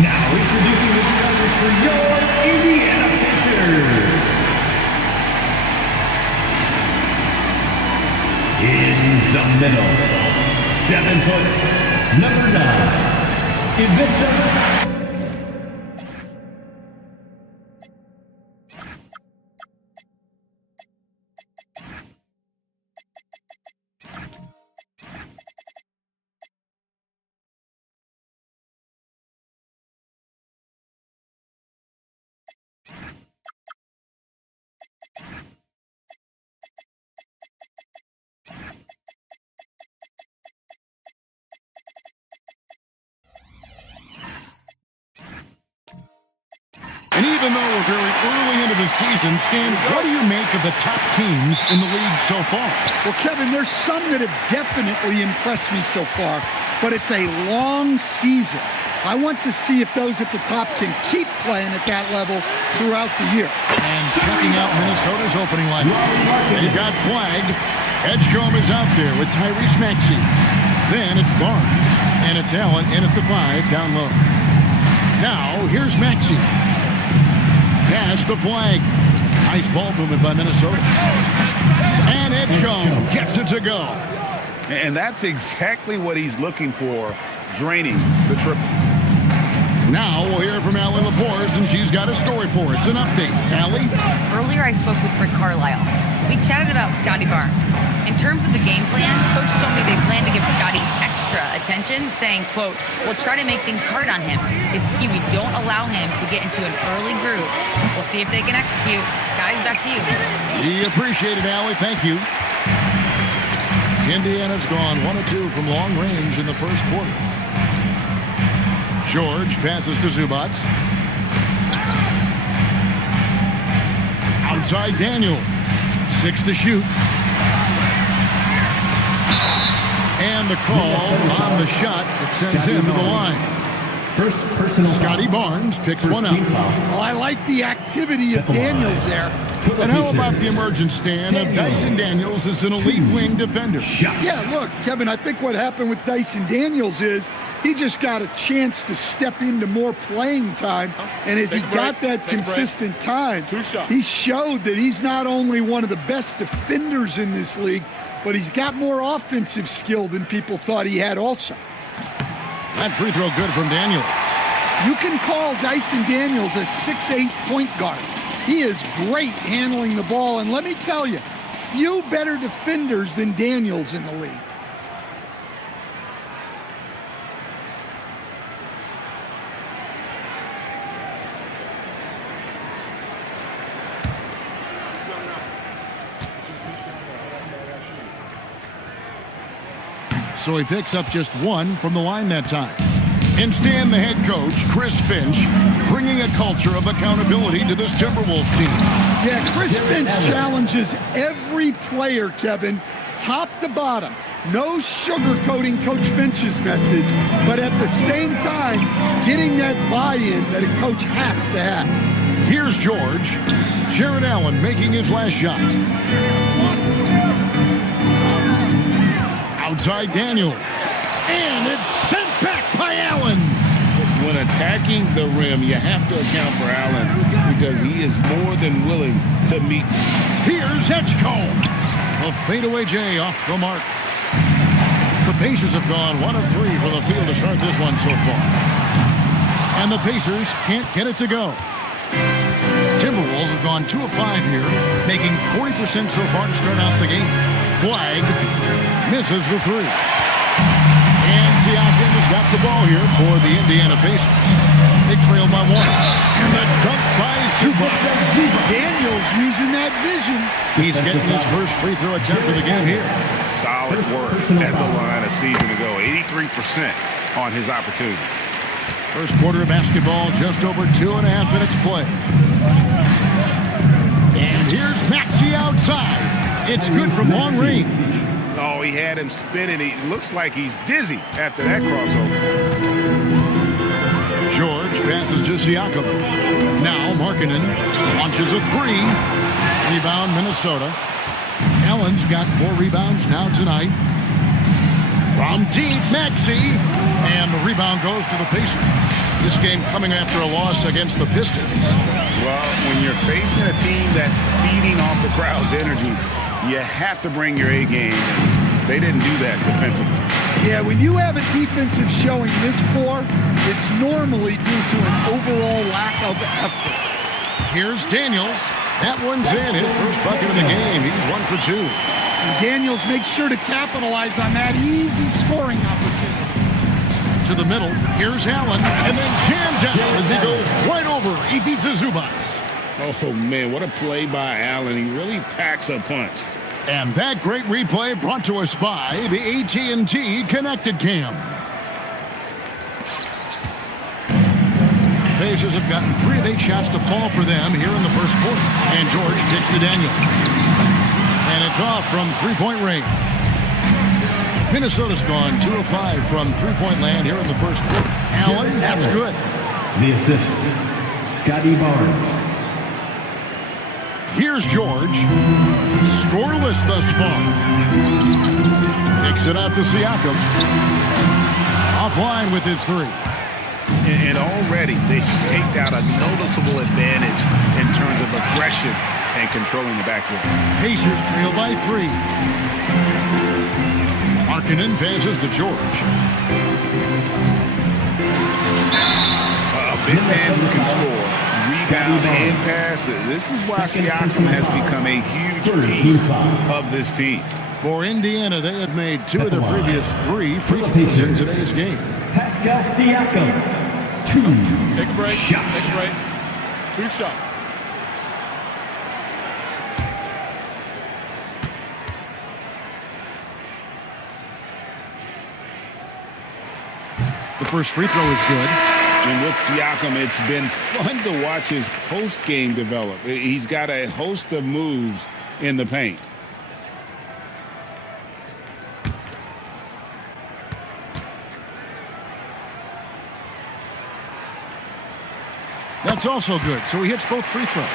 Now introducing the starters for your Indiana Pacers. In the middle, 7 foot, number 9, Invincible. And even though we're very early into the season, Stan, what do you make of the top teams in the league so far? Well, Kevin, there's some that have definitely impressed me so far, but it's a long season. I want to see if those at the top can keep playing at that level throughout the year. And checking out Minnesota's opening lineup. They've got Flag. Edgecombe is out there with Tyrese Maxey. Then it's Barnes. And it's Allen in at the 5 down low. Now, here's Maxey. Pass to Flag. Nice ball movement by Minnesota. And Edgecombe gets it to go. And that's exactly what he's looking for, draining the triple. Now we'll hear from Allie LaForce, and she's got a story for us. An update. Allie? Earlier I spoke with Rick Carlisle. We chatted about Scotty Barnes. In terms of the game plan, Coach told me they plan to give Scotty extra attention, saying, quote, "We'll try to make things hard on him. It's key we don't allow him to get into an early groove. We'll see if they can execute." Guys, back to you. We appreciate it, Allie. Thank you. Indiana's gone 1 of 2 from long range in the first quarter. George passes to Zubac. Outside Daniel. 6 to shoot. And the call on the shot that sends him to the line. First personal Scotty Barnes picks one up. Oh, I like the activity of Daniels there. And how about the emergence, Stan, of Dyson Daniels as an elite wing defender? Yeah, look, Kevin, I think what happened with Dyson Daniels is he just got a chance to step into more playing time. And as he got that consistent time, he showed that he's not only one of the best defenders in this league, but he's got more offensive skill than people thought he had also. That free throw good from Daniels. You can call Dyson Daniels a 6'8" point guard. He is great handling the ball, and let me tell you, few better defenders than Daniels in the league. So he picks up just 1 from the line that time. And Stan, the head coach, Chris Finch, bringing a culture of accountability to this Timberwolves team. Yeah, Chris Finch challenges every player, Kevin, top to bottom. No sugarcoating Coach Finch's message, but at the same time, getting that buy-in that a coach has to have. Here's George. Jared Allen making his last shot. Outside Daniel. And it's sent back by Allen. When attacking the rim, you have to account for Allen because he is more than willing to meet. Here's Edgecombe. A fadeaway J off the mark. The Pacers have gone 1 of 3 from the field to start this one so far. And the Pacers can't get it to go. Timberwolves have gone 2 of 5 here, making 40% so far to start out the game. Flag misses the 3. And Siakam has got the ball here for the Indiana Pacers. They trail by 1. And the dunk by Zubac. Daniels using that vision. He's getting his first free throw attempt of the game here. Solid work at the line a season ago. 83% on his opportunities. First quarter of basketball, just over 2.5 minutes play. And here's Maxey outside. It's good from long range. Oh, he had him spinning. He looks like he's dizzy after that crossover. George passes to Siakam. Now Markkanen launches a 3. Rebound Minnesota. Allen's got 4 rebounds now tonight. From deep, Maxey. And the rebound goes to the Pacers. This game coming after a loss against the Pistons. Well, when you're facing a team that's feeding off the crowd's energy, you have to bring your A game. They didn't do that defensively. Yeah, when you have a defensive showing this poor, it's normally due to an overall lack of effort. Here's Daniels. That one's in, his first bucket of the game. He's 1 for 2. And Daniels makes sure to capitalize on that easy scoring opportunity. To the middle, here's Allen, and then jammed down as he goes right over Ivica Zubac. Oh, man, what a play by Allen. He really packs a punch. And that great replay brought to us by the AT&T Connected Cam. The Pacers have gotten 3 of 8 shots to fall for them here in the first quarter. And George kicks to Daniels. And it's off from three-point range. Minnesota's gone 2 of 5 from three-point land here in the first quarter. Allen, that's good. The assist, Scotty Barnes. Here's George. Scoreless thus far. Kicks it out to Siakam. Offline with his 3. And already they've staked out a noticeable advantage in terms of aggression and controlling the backcourt. Pacers trail by 3. Markkanen passes to George. A big man who can score, rebound, and pass. This is why Siakam has become a huge piece of this team. For Indiana, they have made 2 of their previous 3 free throws in today's game. Pascal Siakam. 2 Take a break. shots. Take a break. 2 shots. The first free throw is good. And with Siakam, it's been fun to watch his post-game develop. He's got a host of moves in the paint. That's also good, so he hits both free throws.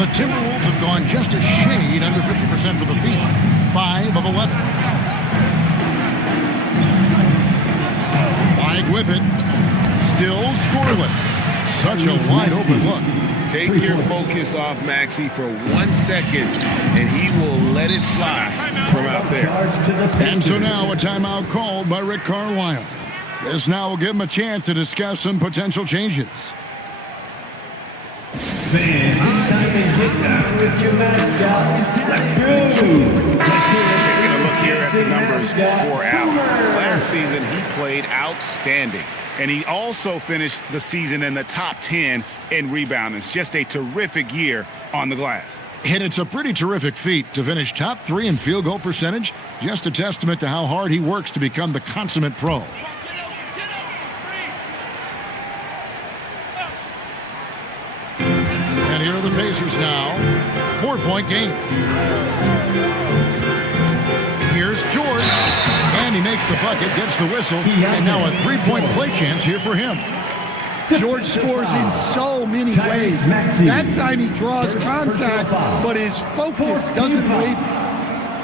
The Timberwolves have gone just a shade under 50% from the field. 5 of 11. Flag with it. Still scoreless. Such a wide open look. Take your focus off Maxey for 1 second, and he will let it fly from out there. And so now a timeout called by Rick Carlisle. This now will give him a chance to discuss some potential changes. Fans, it's time to get down with your mascots. Let's go. Taking a look here at the numbers for Allen. Last season, he played outstanding. And he also finished the season in the top 10 in rebounding. It's just a terrific year on the glass. And it's a pretty terrific feat to finish top 3 in field goal percentage. Just a testament to how hard he works to become the consummate pro. And here are the Pacers now. 4-point game. Here's George. And he makes the bucket, gets the whistle, and now a 3-point play chance here for him. George scores in so many ways. That time he draws contact, but his focus doesn't waver.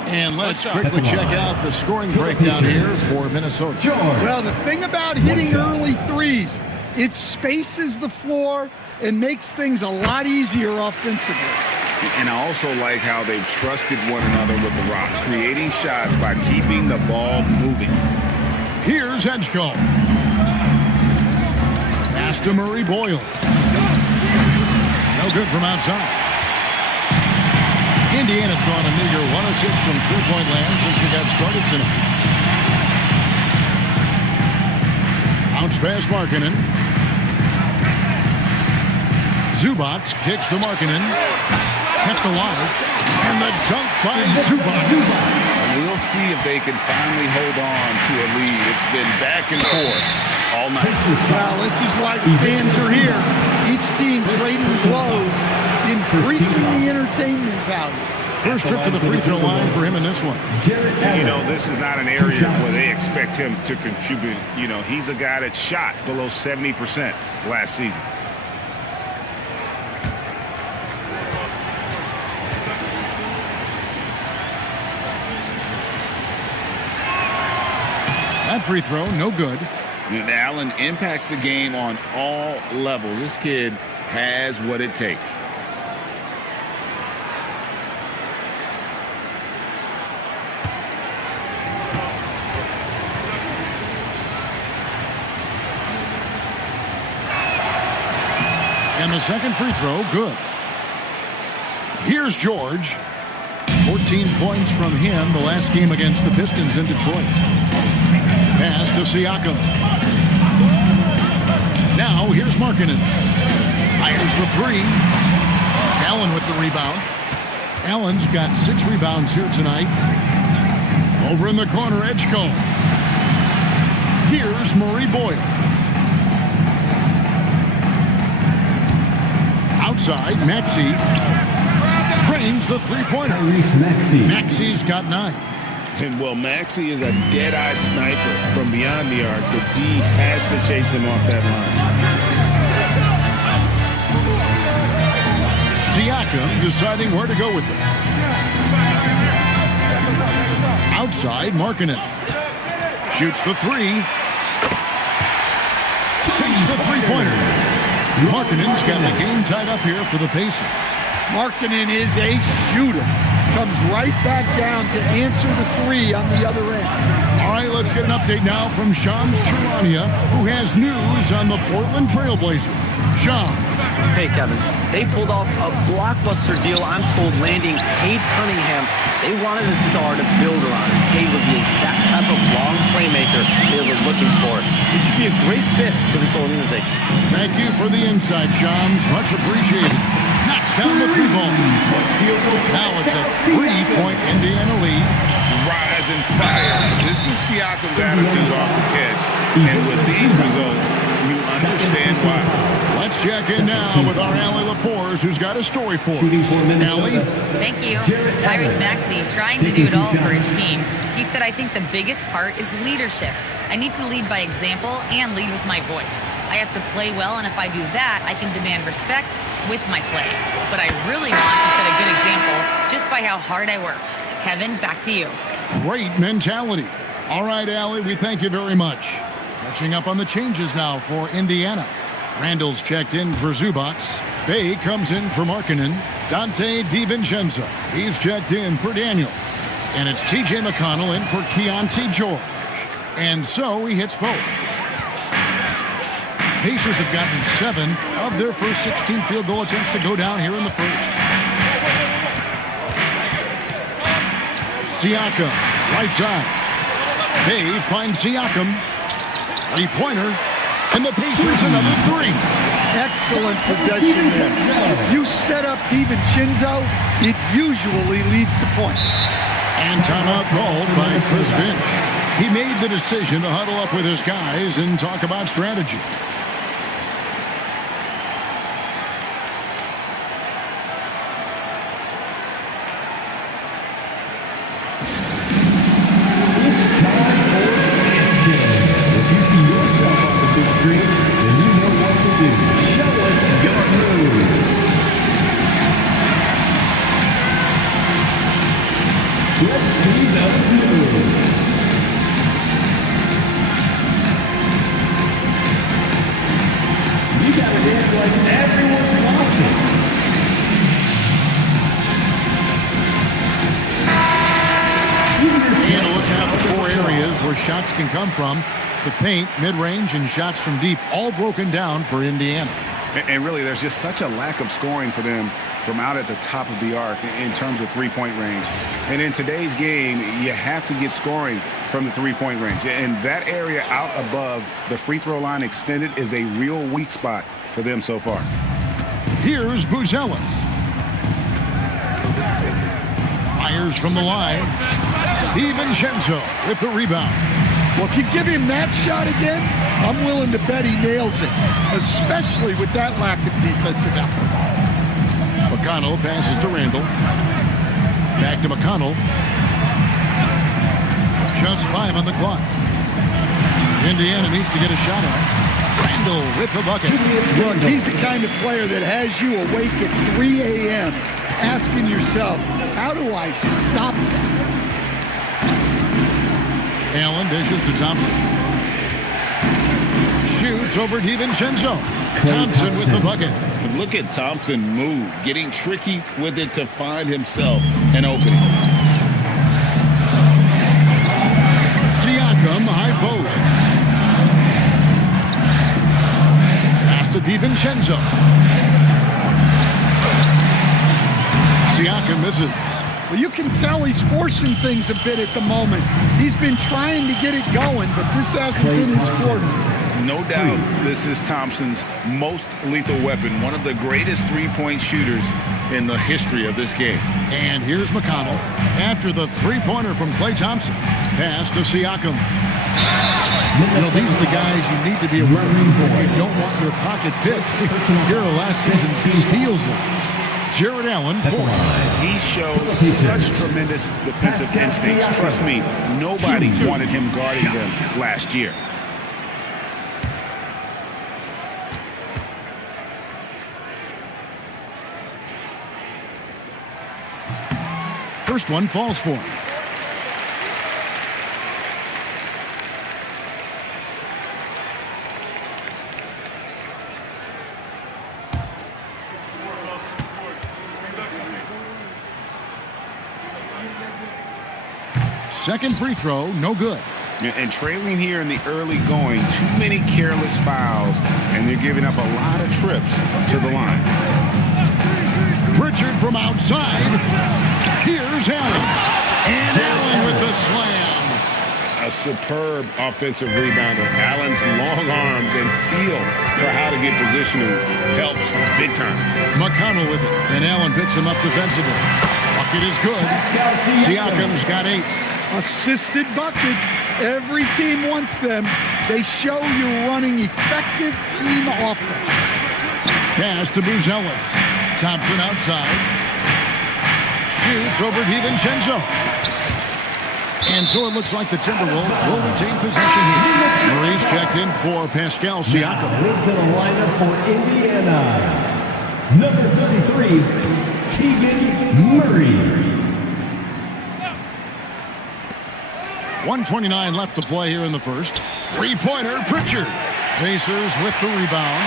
And let's quickly check out the scoring breakdown here for Minnesota. Well, the thing about hitting early threes, it spaces the floor and makes things a lot easier offensively. And I also like how they've trusted one another with the rock, creating shots by keeping the ball moving. Here's Edgecombe. Pass to Murray Boyle. No good from outside. Indiana's gone a meager 1 of 6 from three-point land since we got started tonight. Bounce pass Markkanen. Zubac kicks to Markkanen. Kept alive. And the dunk by Zubac. We'll see if they can finally hold on to a lead. It's been back and forth all night. Well, this is why the fans are here. Each team trading blows, increasing the entertainment value. First trip to the free throw line for him in this one. You know, this is not an area where they expect him to contribute. You know, he's a guy that shot below 70% last season. That free throw, no good. And Allen impacts the game on all levels. This kid has what it takes. And the second free throw, good. Here's George. 14 points from him the last game against the Pistons in Detroit. Pass to Siakam. Now here's Markkanen. Fires the three. Allen with the rebound. Allen's got 6 rebounds here tonight. Over in the corner, Edgecombe. Here's Murray Boyle. Outside, Maxey trains the three-pointer. Maxey's got 9. And, well, Maxey is a dead-eye sniper from beyond the arc. The D has to chase him off that line. Siakam deciding where to go with it. Outside, Markkanen. Shoots the three. Sinks the three-pointer. Markkanen's got the game tied up here for the Pacers. Markkanen is a shooter. Comes right back down to answer the three on the other end. All right, let's get an update now from Shams Charania, who has news on the Portland Trailblazers. Shams. Hey, Kevin. They pulled off a blockbuster deal, I'm told, landing Cade Cunningham. They wanted a star to build around. Cade was the exact type of long playmaker they were looking for. He should be a great fit for this organization. Thank you for the insight, Shams. Much appreciated. Knocks down the three ball. Now it's a 3-point Indiana lead. Rise and fire. This is Siakam's attitude off the catch. And with these results, you understand why. Let's check in now with our Allie LaForce, who's got a story for us. Allie? Thank you. Tyrese Maxey trying to do it all for his team. He said, I think the biggest part is leadership. I need to lead by example and lead with my voice. I have to play well, and if I do that, I can demand respect with my play. But I really want to set a good example just by how hard I work. Kevin, back to you. Great mentality. All right, Allie, we thank you very much. Catching up on the changes now for Indiana. Randall's checked in for Zubac. Bay comes in for Markkanen. Dante DiVincenzo. He's checked in for Daniel. And it's T.J. McConnell in for Keontae George. And so he hits both. Pacers have gotten 7 of their first 16 field goal attempts to go down here in the first. Siakam, right side. Bay finds Siakam. Three-pointer. And the Pacers another 3. Excellent possession there. If you set up DiVincenzo, it usually leads to points. And timeout called by Chris Finch. He made the decision to huddle up with his guys and talk about strategy. Shots can come from the paint, mid-range, and shots from deep, all broken down for Indiana. And really, there's just such a lack of scoring for them from out at the top of the arc in terms of three-point range. And in today's game, you have to get scoring from the three-point range. And that area out above the free throw line extended is a real weak spot for them so far. Here's Buzelis. Fires from the line. DiVincenzo with the rebound. Well, if you give him that shot again, I'm willing to bet he nails it, especially with that lack of defensive effort. McConnell passes to Randall. Back to McConnell. Just 5 on the clock. Indiana needs to get a shot off. Randall with the bucket. Look, he's the kind of player that has you awake at 3 a.m. asking yourself, how do I stop that? Allen dishes to Thompson. Shoots over DiVincenzo. Thompson with the bucket. And look at Thompson move, getting tricky with it to find himself an opening. Siakam, high post. Pass to DiVincenzo. Siakam misses. Well, you can tell he's forcing things a bit at the moment. He's been trying to get it going, but this hasn't been his quarter. No doubt this is Thompson's most lethal weapon, one of the greatest three-point shooters in the history of this game. And here's McConnell after the three-pointer from Klay Thompson. Pass to Siakam. You know, these are the guys you need to be aware of. You don't want your pocket picked. Here are last season's steals leaders. Jared Allen, 4. He showed such tremendous defensive instincts. Trust me, nobody wanted him guarding them last year. First one falls for him. Second free throw, no good. And trailing here in the early going, too many careless fouls, and they're giving up a lot of trips to the line. Pritchard from outside. Here's Allen. And Allen with the slam. A superb offensive rebounder. Allen's long arms and feel for how to get positioning helps big time. McConnell with it, and Allen picks him up defensively. Bucket is good. Siakam's got 8. Assisted buckets. Every team wants them. They show you're running effective team offense. Pass to Buzelis. Thompson outside. Shoots over DiVincenzo. And so it looks like the Timberwolves will retain possession here. Murray's checked in for Pascal Siakam. Into the lineup for Indiana. Number 33, Keegan Murray. 1:29 left to play here in the first. Three-pointer, Pritchard. Pacers with the rebound.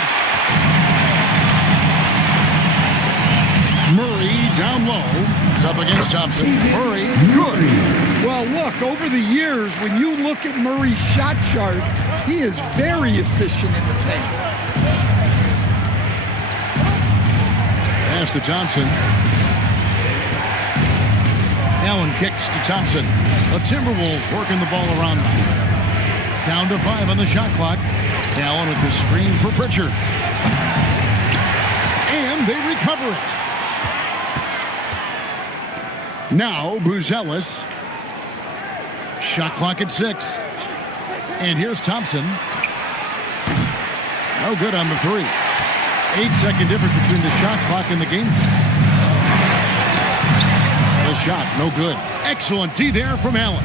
Murray down low. It's up against Thompson. Murray, good. Well, look, over the years, when you look at Murray's shot chart, he is very efficient in the paint. Pass to Thompson. Allen kicks to Thompson. The Timberwolves working the ball around them. Down to 5 on the shot clock. Allen with the screen for Pritchard. And they recover it. Now Buzelis. Shot clock at 6. And here's Thompson. No good on the 3. 8-second difference between the shot clock and the game. The shot, no good. Excellent D there from Allen.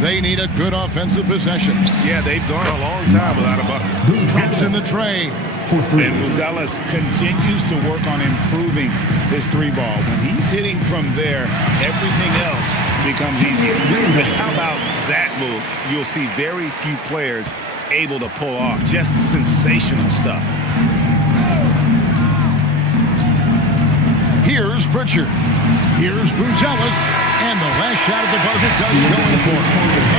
They need a good offensive possession. Yeah, they've gone a long time without a bucket. Gets in the tray. And Buzelis continues to work on improving his 3-ball. When he's hitting from there, everything else becomes easier. But how about that move? You'll see very few players able to pull off just sensational stuff. Here's Pritchard. Here's Buzelis. And the last shot of the buzzer doesn't go in for him.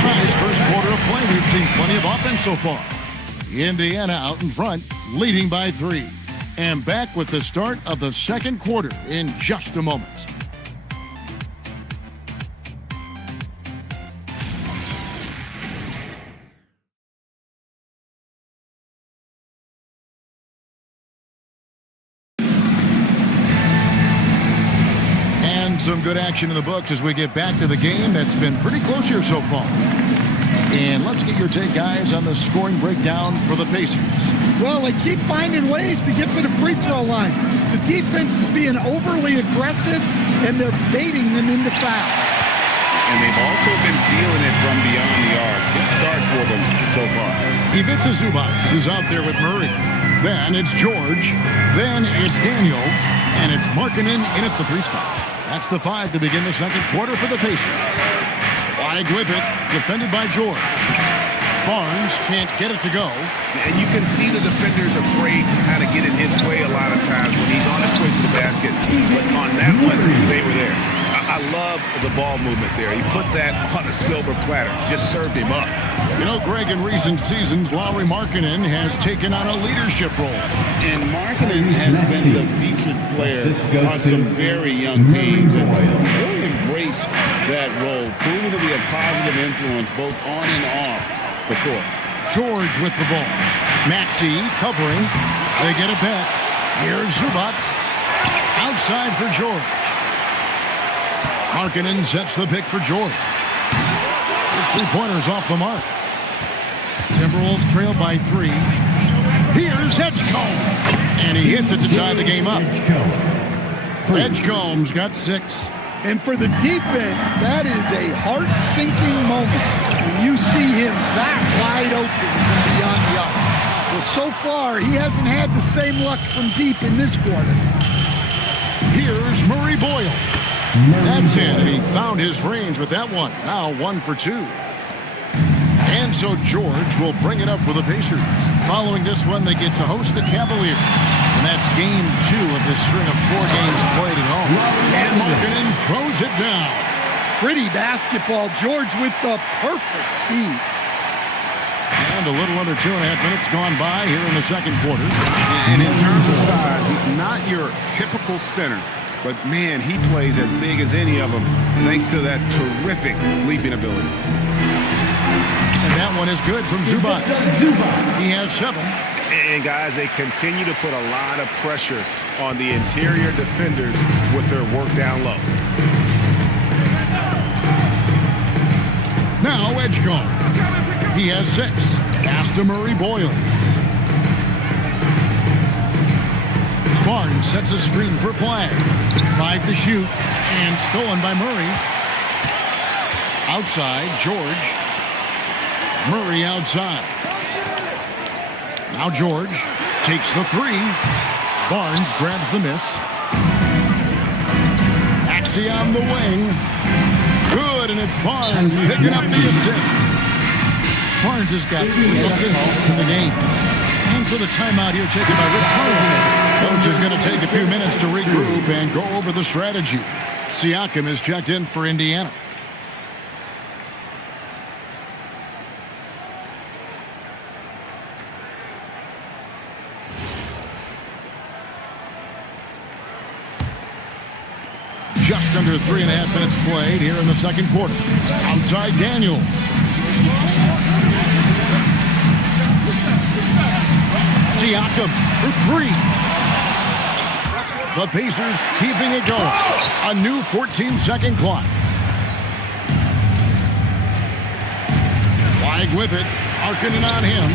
A nice first quarter of play. We've seen plenty of offense so far. Indiana out in front, leading by 3. And back with the start of the second quarter in just a moment. Some good action in the books as we get back to the game that's been pretty close here so far. And let's get your take, guys, on the scoring breakdown for the Pacers. Well, they keep finding ways to get to the free throw line. The defense is being overly aggressive, and they're baiting them into fouls. And they've also been feeling it from beyond the arc. Good start for them so far. Ivica Zubac is out there with Murray. Then it's George. Then it's Daniels. And it's Markkanen in at the 3 spot. That's the 5 to begin the second quarter for the Pacers. Wide with it, defended by George. Barnes can't get it to go. And you can see the defenders afraid to kind of get in his way a lot of times when he's on his way to the basket. But on that one, they were there. I love the ball movement there. He put that on a silver platter. Just served him up. You know, Greg, in recent seasons, Lauri Markkanen has taken on a leadership role. And Markkanen has been the featured player on some very young teams. And he's really embraced that role, proving to be a positive influence both on and off the court. George with the ball. Maxey covering. They get it back. Here's Zubac. Outside for George. Markkanen sets the pick for George. His three-pointers off the mark. Timberwolves trail by 3. Here's Edgecombe. And he hits it to tie the game up. Edgecombe's got 6. And for the defense, that is a heart-sinking moment when you see him that wide open from beyond the arc. Well, so far, he hasn't had the same luck from deep in this quarter. Here's Murray Boyle. That's it, and he found his range with that one. Now 1 for 2. And so George will bring it up for the Pacers. Following this one, they get to host the Cavaliers. And that's game 2 of this string of 4 games played at home. And Markkanen throws it down. Pretty basketball. George with the perfect feed. And a little under 2.5 minutes gone by here in the second quarter. And in terms of size, he's not your typical center. But, man, he plays as big as any of them thanks to that terrific leaping ability. And that one is good from Zubac. He has 7. And, guys, they continue to put a lot of pressure on the interior defenders with their work down low. Now Edgecombe. He has 6. Pass to Murray Boyle. Barnes sets a screen for Flag. 5 to shoot. And stolen by Murray. Outside, George. Murray outside. Now George takes the 3. Barnes grabs the miss. Maxey on the wing. Good, and it's Barnes picking up the assist. Barnes has got 3 assists in the game. And so the timeout here taken by Rick Carlisle. Coach is going to take a few minutes to regroup and go over the strategy. Siakam is checked in for Indiana. Just under 3.5 minutes played here in the second quarter. Outside Daniel. Siakam for 3. The Pacers keeping it going. A new 14-second clock. Flag with it. Markkanen on him.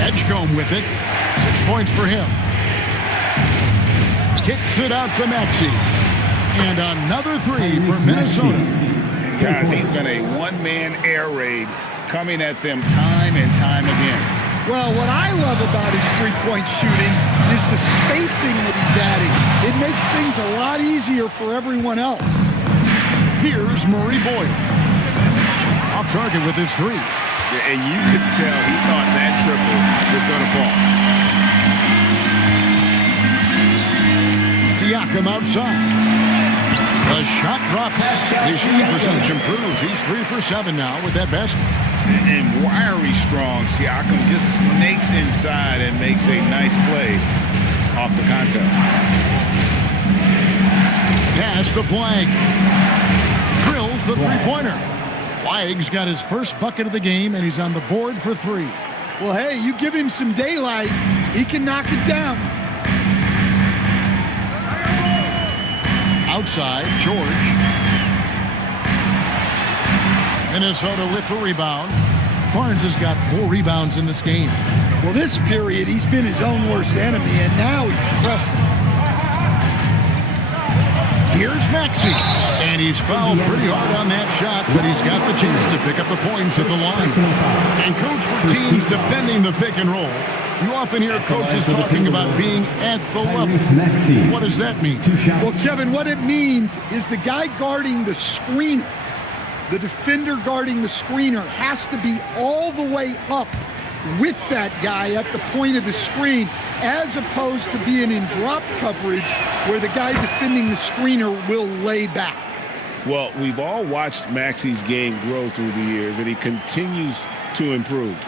Edgecombe with it. 6 points for him. Kicks it out to Maxey. And another 3 for Minnesota. Guys, he's been a one-man air raid coming at them time and time again. Well, what I love about his three-point shooting is the spacing that he's adding. It makes things a lot easier for everyone else. Here's Murray Boyle. Off target with his 3. And you could tell he thought that triple was going to fall. Siakam outside. The shot drops. His shooting percentage improves. He's 3 for 7 now with that basket. And wiry strong, Siakam just snakes inside and makes a nice play off the contact. Pass to Flag. Drills the three-pointer. Flag's got his first bucket of the game, and he's on the board for 3. Well, hey, you give him some daylight, he can knock it down. Outside, George. Minnesota with the rebound. Barnes has got 4 rebounds in this game. Well, this period, he's been his own worst enemy, and now he's pressing. Here's Maxey. And he's fouled pretty hard on that shot, but he's got the chance to pick up the points at the line. And coach, for teams defending the pick and roll, you often hear coaches talking about being at the level. What does that mean? Well, Kevin, what it means is the guy guarding the screener The defender guarding the screener has to be all the way up with that guy at the point of the screen, as opposed to being in drop coverage where the guy defending the screener will lay back. Well, we've all watched Maxi's game grow through the years, and he continues to improve.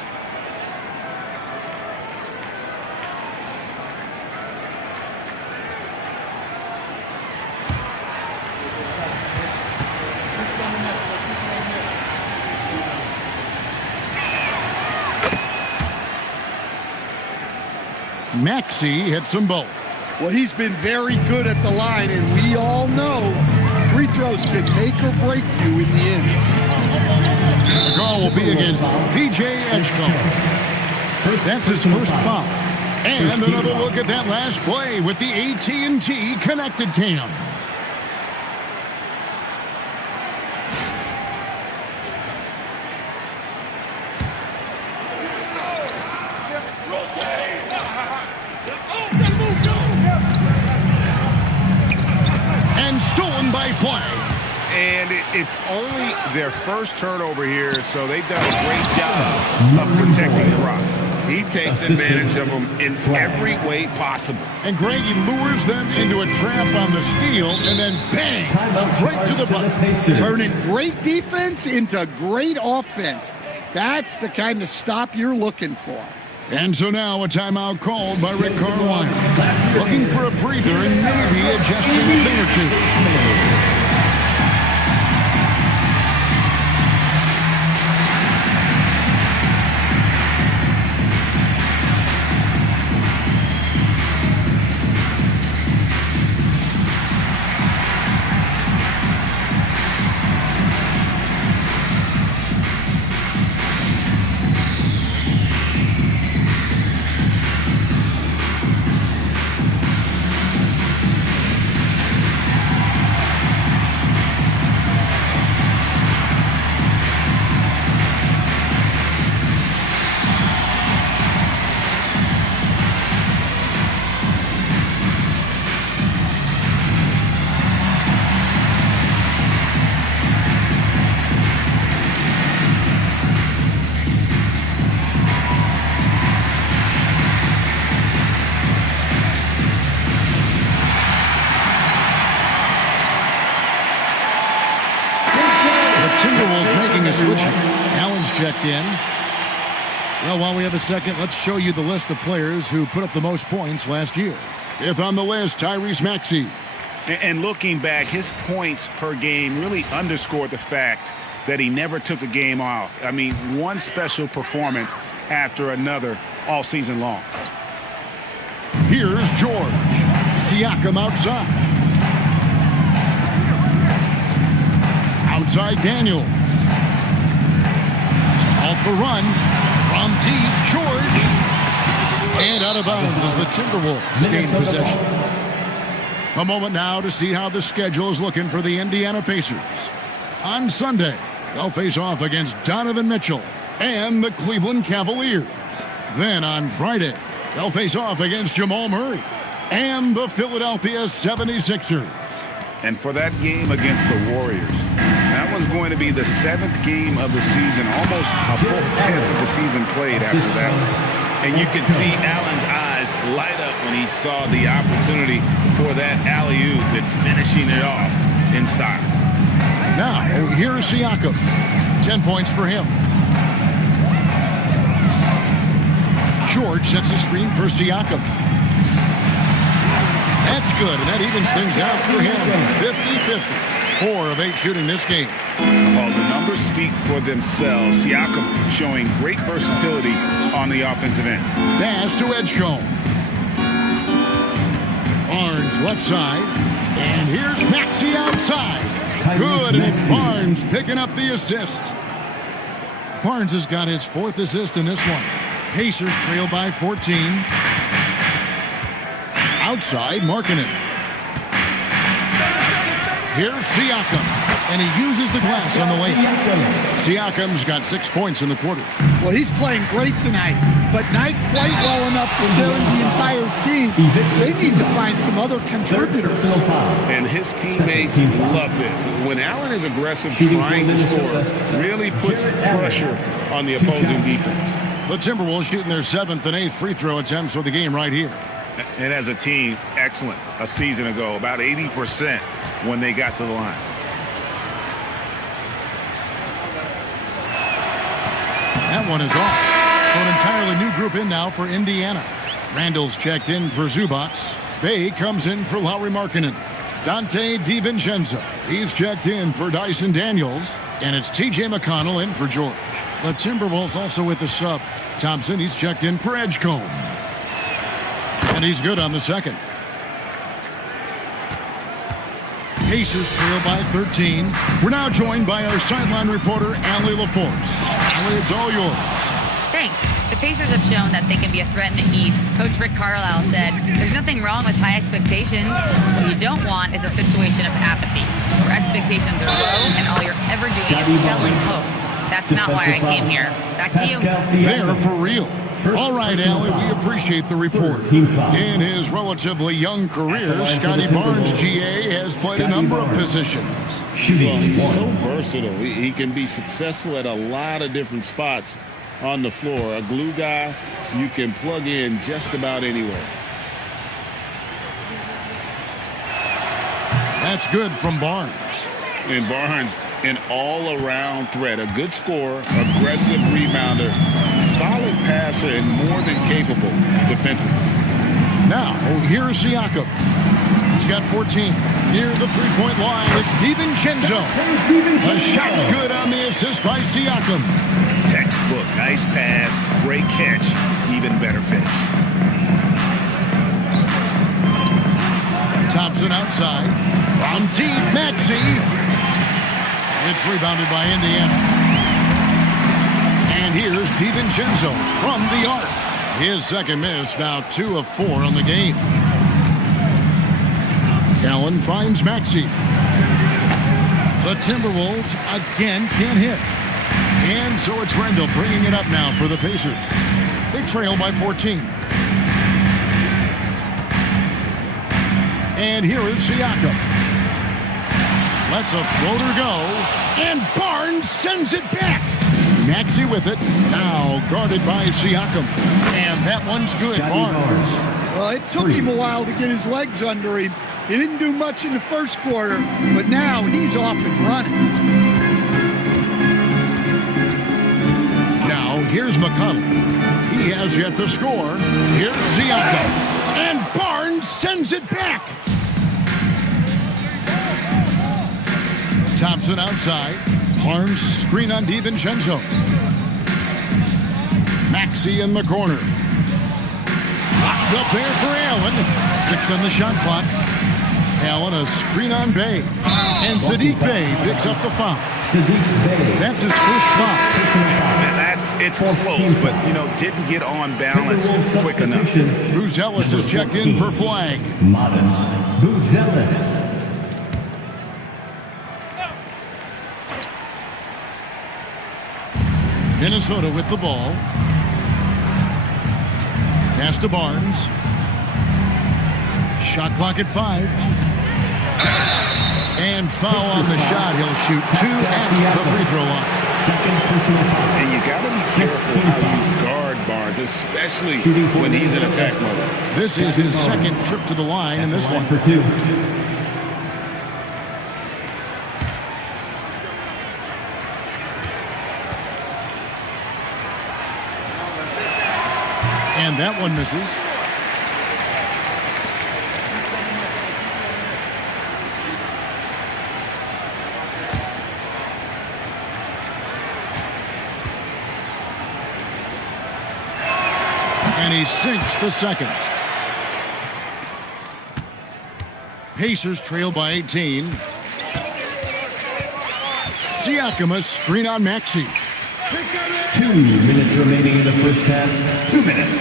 Maxey hits them both. Well, he's been very good at the line, and we all know free throws can make or break you in the end. The call will be against VJ Edgecombe. That's his first foul. And another look at that last play with the AT&T connected cam. And stolen by Flag. And it's only their first turnover here, so they've done a great job of protecting the rock. He takes advantage of them in every way possible. And Greg, he lures them into a trap on the steal, and then bang, right to the bucket. Turning great defense into great offense. That's the kind of stop you're looking for. And so now a timeout called by Rick Carlisle. Looking for a breather and maybe adjusting a thing or two. Timberwolves making a switch here. Allen's checked in. Well, while we have a second, let's show you the list of players who put up the most points last year. Fifth on the list, Tyrese Maxey. And looking back, his points per game really underscored the fact that he never took a game off. I mean, one special performance after another all season long. Here's George. Siakam outside. Outside Daniels. To halt the run from deep, George. And out of bounds as the Timberwolves gain possession. A moment now to see how the schedule is looking for the Indiana Pacers. On Sunday, they'll face off against Donovan Mitchell and the Cleveland Cavaliers. Then on Friday, they'll face off against Jamal Murray and the Philadelphia 76ers. And for that game against the Warriors, that was going to be the 7th game of the season, almost a full 10th of the season played after that. And you could see Allen's eyes light up when he saw the opportunity for that alley-oop and finishing it off in style. Now, here's Siakam. 10 points for him. George sets a screen for Siakam. That's good, and that evens things out for him. 50-50. 4 of 8 shooting this game. Well, the numbers speak for themselves. Siakam showing great versatility on the offensive end. Pass to Edgecombe. Barnes left side. And here's Maxey outside. Good, and it's Barnes picking up the assist. Barnes has got his 4th assist in this one. Pacers trail by 14. Outside, Markkanen. Here's Siakam, and he uses the glass on the lane. Siakam's got 6 points in the quarter. Well, he's playing great tonight, but not quite well enough to carry the entire team. They need to find some other contributors. And his teammates love this. When Allen is aggressive trying to score, really puts pressure on the opposing defense. The Timberwolves shooting their 7th and 8th free throw attempts for the game right here. And as a team, excellent. A season ago, about 80% when they got to the line. That one is off. So an entirely new group in now for Indiana. Randall's checked in for Zubac. Bay comes in for Lauri Markkanen. Dante DiVincenzo. He's checked in for Dyson Daniels. And it's TJ McConnell in for George. The Timberwolves also with the sub. Thompson, he's checked in for Edgecombe. And he's good on the second. Pacers trail by 13. We're now joined by our sideline reporter, Allie LaForce. Allie, it's all yours. Thanks. The Pacers have shown that they can be a threat in the East. Coach Rick Carlisle said, there's nothing wrong with high expectations. What you don't want is a situation of apathy, where expectations are low and all you're ever doing is selling hope. That's not why I came here. Back to you. They're for real. All right, Allie, we appreciate the report. In his relatively young career, Scotty Barnes, GA, has played a number of positions. Well, he's so versatile. He can be successful at a lot of different spots on the floor. A glue guy you can plug in just about anywhere. That's good from Barnes. And Barnes, an all-around threat. A good scorer, aggressive rebounder, solid passer, and more than capable defensively. Now, here's Siakam. He's got 14. Near the three-point line, it's DiVincenzo. The shot's good on the assist by Siakam. Textbook, nice pass, great catch, even better finish. Thompson outside. From deep, Maxey. It's rebounded by Indiana. And here's DiVincenzo from the arc. His second miss, now 2 of 4 on the game. Allen finds Maxey. The Timberwolves again can't hit. And so it's Randall bringing it up now for the Pacers. They trail by 14. And here is Siakam. Lets a floater go. And Barnes sends it back. Maxey with it. Now guarded by Siakam. And that one's good, Barnes. Well, it took him a while to get his legs under him. He didn't do much in the first quarter, but now he's off and running. Now here's McConnell. He has yet to score. Here's Siakam. And Barnes sends it back. Thompson outside. Barnes screen on DiVincenzo. Maxey in the corner. Locked up there for Allen. 6 on the shot clock. Allen a screen on Bay. And Saddiq Bey picks up the foul. That's his first foul. And it's close, but, didn't get on balance quick enough. Buzelis is checked in for flag. Buzelis. Minnesota with the ball. Pass to Barnes. Shot clock at 5. And foul on the shot. He'll shoot 2 at the free throw line. And you got to be careful how you guard Barnes, especially when he's in attack mode. This is his second trip to the line in this one. For 2. And that one misses. And he sinks the second. Pacers trail by 18. Siakam a screen on Maxey. 2 minutes remaining in the first half. 2 minutes.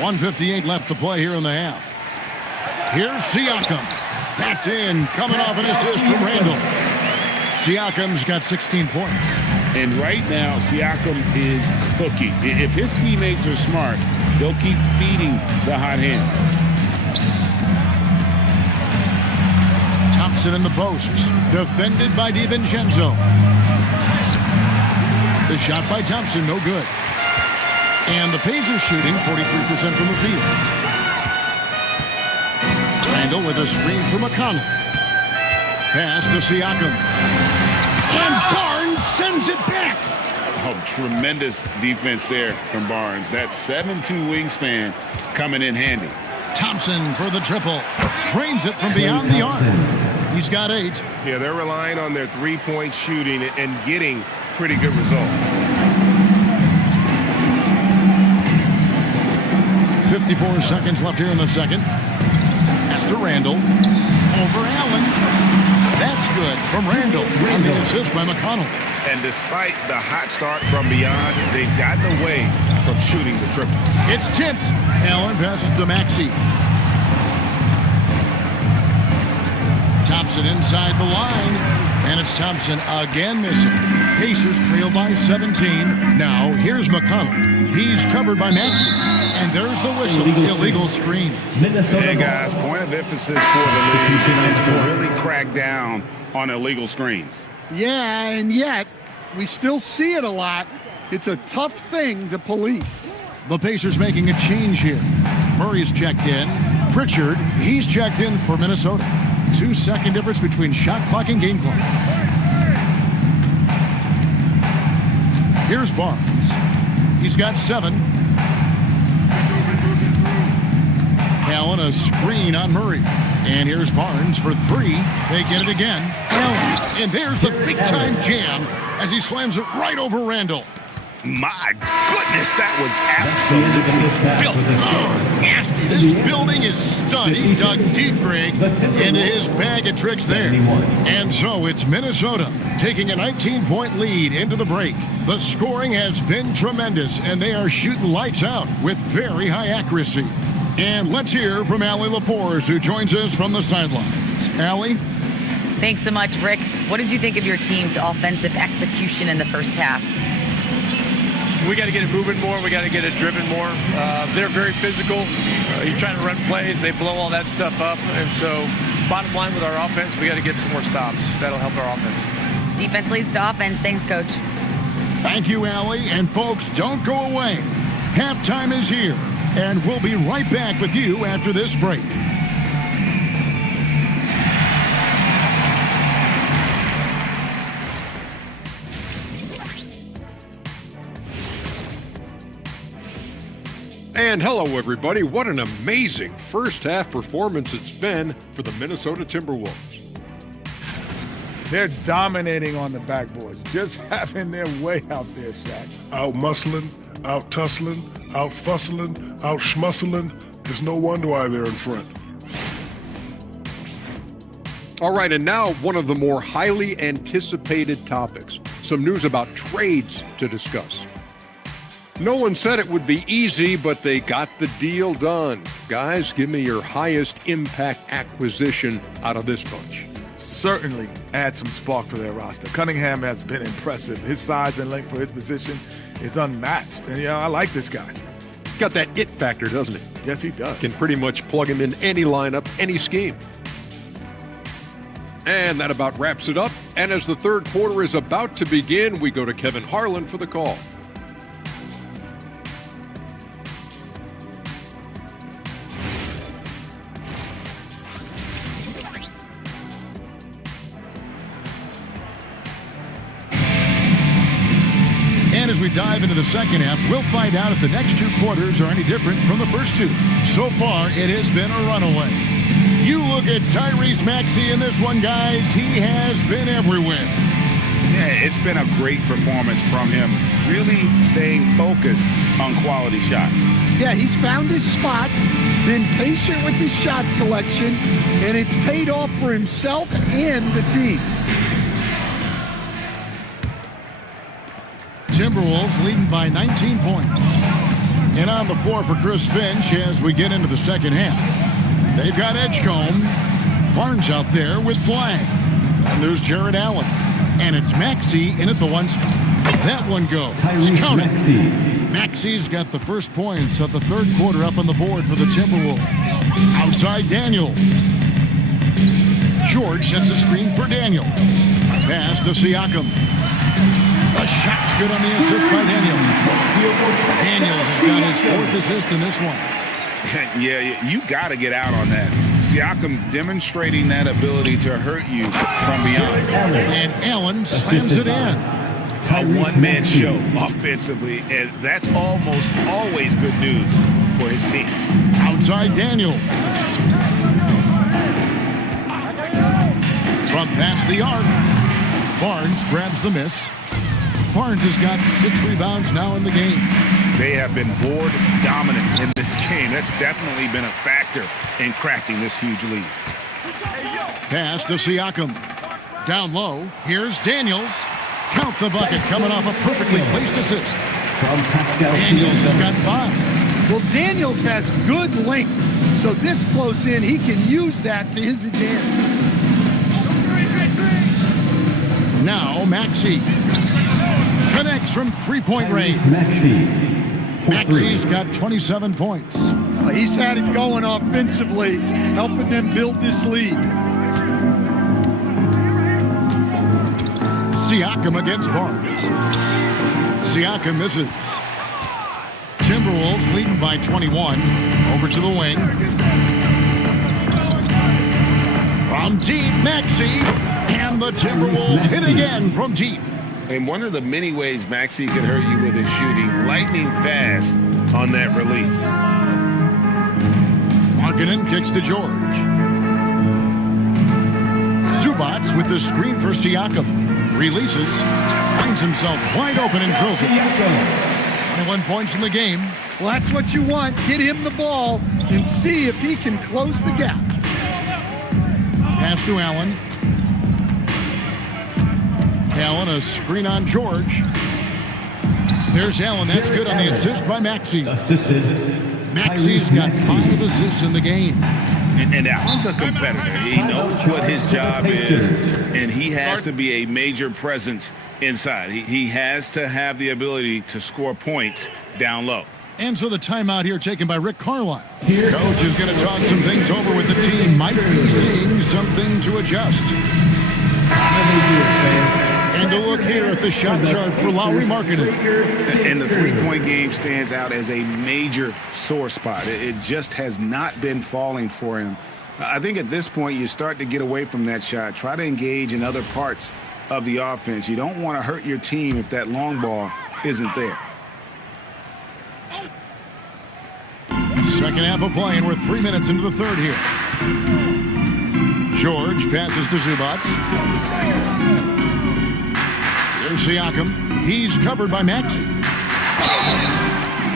1:58 left to play here in the half. Here's Siakam. That's in, coming off an assist from Randall. Siakam's got 16 points. And right now, Siakam is cooking. If his teammates are smart, they'll keep feeding the hot hand. Thompson in the post, defended by DiVincenzo. The shot by Thompson, no good. And the Pacers shooting 43% from the field. Randall with a screen for McConnell. Pass to Siakam. And Barnes sends it back. Oh, tremendous defense there from Barnes. That 7'2" wingspan coming in handy. Thompson for the triple. Drains it from beyond the arc. He's got 8. Yeah, they're relying on their three-point shooting and getting pretty good results. 54 seconds left here in the second. Pass to Randall. Over Allen. That's good from Randall. And the assist by McConnell. And despite the hot start from beyond, they've gotten away from shooting the triple. It's tipped. Allen passes to Maxey. Thompson inside the line. And it's Thompson again missing. Pacers trail by 17. Now here's McConnell. He's covered by Maxey. And there's the whistle. Illegal screen. Hey, guys, point of emphasis for the league is to really crack down on illegal screens. Yeah, and yet we still see it a lot. It's a tough thing to police. The Pacers making a change here. Murray's checked in. Pritchard, he's checked in for Minnesota. 2-second difference between shot clock and game clock. Here's Barnes. He's got 7. Allen a screen on Murray. And here's Barnes for 3. They get it again. Allen. And there's the big-time jam as he slams it right over Randall. My goodness, that was absolutely filthy. Oh, nasty. This building is stunned. He dug deep, Greg, into his bag of tricks there. And so it's Minnesota taking a 19-point lead into the break. The scoring has been tremendous, and they are shooting lights out with very high accuracy. And let's hear from Allie LaForce, who joins us from the sidelines. Allie? Thanks so much, Rick. What did you think of your team's offensive execution in the first half? We got to get it moving more. We got to get it driven more. They're very physical. You're trying to run plays. They blow all that stuff up. And so bottom line with our offense, we got to get some more stops. That'll help our offense. Defense leads to offense. Thanks, Coach. Thank you, Allie. And folks, don't go away. Halftime is here. And we'll be right back with you after this break. And hello, everybody. What an amazing first-half performance it's been for the Minnesota Timberwolves. They're dominating on the backboards, just having their way out there, Shaq. Out-muscling, out-tussling, out-fussling, out-schmuscling. There's no wonder why they're in front. All right, and now one of the more highly anticipated topics. Some news about trades to discuss. No one said it would be easy, but they got the deal done. Guys, give me your highest impact acquisition out of this bunch. Certainly add some spark for their roster. Cunningham has been impressive. His size and length for his position is unmatched. And, I like this guy. Got that it factor, doesn't he? Yes, he does. Can pretty much plug him in any lineup, any scheme. And that about wraps it up. And as the third quarter is about to begin, we go to Kevin Harlan for the call. And as we dive into the second half, we'll find out if the next 2 quarters are any different from the first 2. So far, it has been a runaway. You look at Tyrese Maxey in this one, guys. He has been everywhere. Yeah, it's been a great performance from him, really staying focused on quality shots. Yeah, he's found his spots, been patient with his shot selection, and it's paid off for himself and the team. Timberwolves leading by 19 points. And on the floor for Chris Finch as we get into the second half. They've got Edgecombe. Barnes out there with flag. And there's Jared Allen. And it's Maxey in at the one spot. That one goes. Count it. Maxey's got the first points of the third quarter up on the board for the Timberwolves. Outside Daniel. George sets a screen for Daniel. Pass to Siakam. The shot's good on the assist by Daniel. Daniels has got his fourth assist in this one. Yeah, you got to get out on that. Siakam demonstrating that ability to hurt you from beyond. And Allen slams it in. A one-man show offensively, and that's almost always good news for his team. Outside Daniel. From past the arc. Barnes grabs the miss. Barnes has got 6 rebounds now in the game. They have been board dominant in this game. That's definitely been a factor in crafting this huge lead. Pass to Siakam. Down low. Here's Daniels. Count the bucket coming off a perfectly placed assist. Daniels has got 5. Well, Daniels has good length, so this close in, he can use that to his advantage. Now Maxey connects from three-point range. Maxey's got 27 points. He's had it going offensively, helping them build this lead. Siakam against Barnes. Siakam misses. Timberwolves leading by 21. Over to the wing. From deep, Maxey. And the Timberwolves hit again from deep. And one of the many ways Maxey can hurt you with his shooting, lightning fast on that release. Markkanen kicks to George. Zubats with the screen for Siakam. Releases. Finds himself wide open and drills it. 21 points in the game. Well, that's what you want. Get him the ball and see if he can close the gap. Pass to Allen. Allen, a screen on George. There's Allen. That's good on the assist by Maxey. Maxey's got 5 assists in the game. And Allen's a competitor. He knows what his job is, and he has to be a major presence inside. He has to have the ability to score points down low. And so the timeout here taken by Rick Carlisle. Coach is going to talk some things over with the team. Might be seeing something to adjust. And a look here at the shot chart for Lauri Markkanen. And the three-point game stands out as a major sore spot. It just has not been falling for him. I think at this point you start to get away from that shot. Try to engage in other parts of the offense. You don't want to hurt your team if that long ball isn't there. Second half of play, and we're 3 minutes into the third here. George passes to Zubats. There's Siakam. He's covered by Maxey.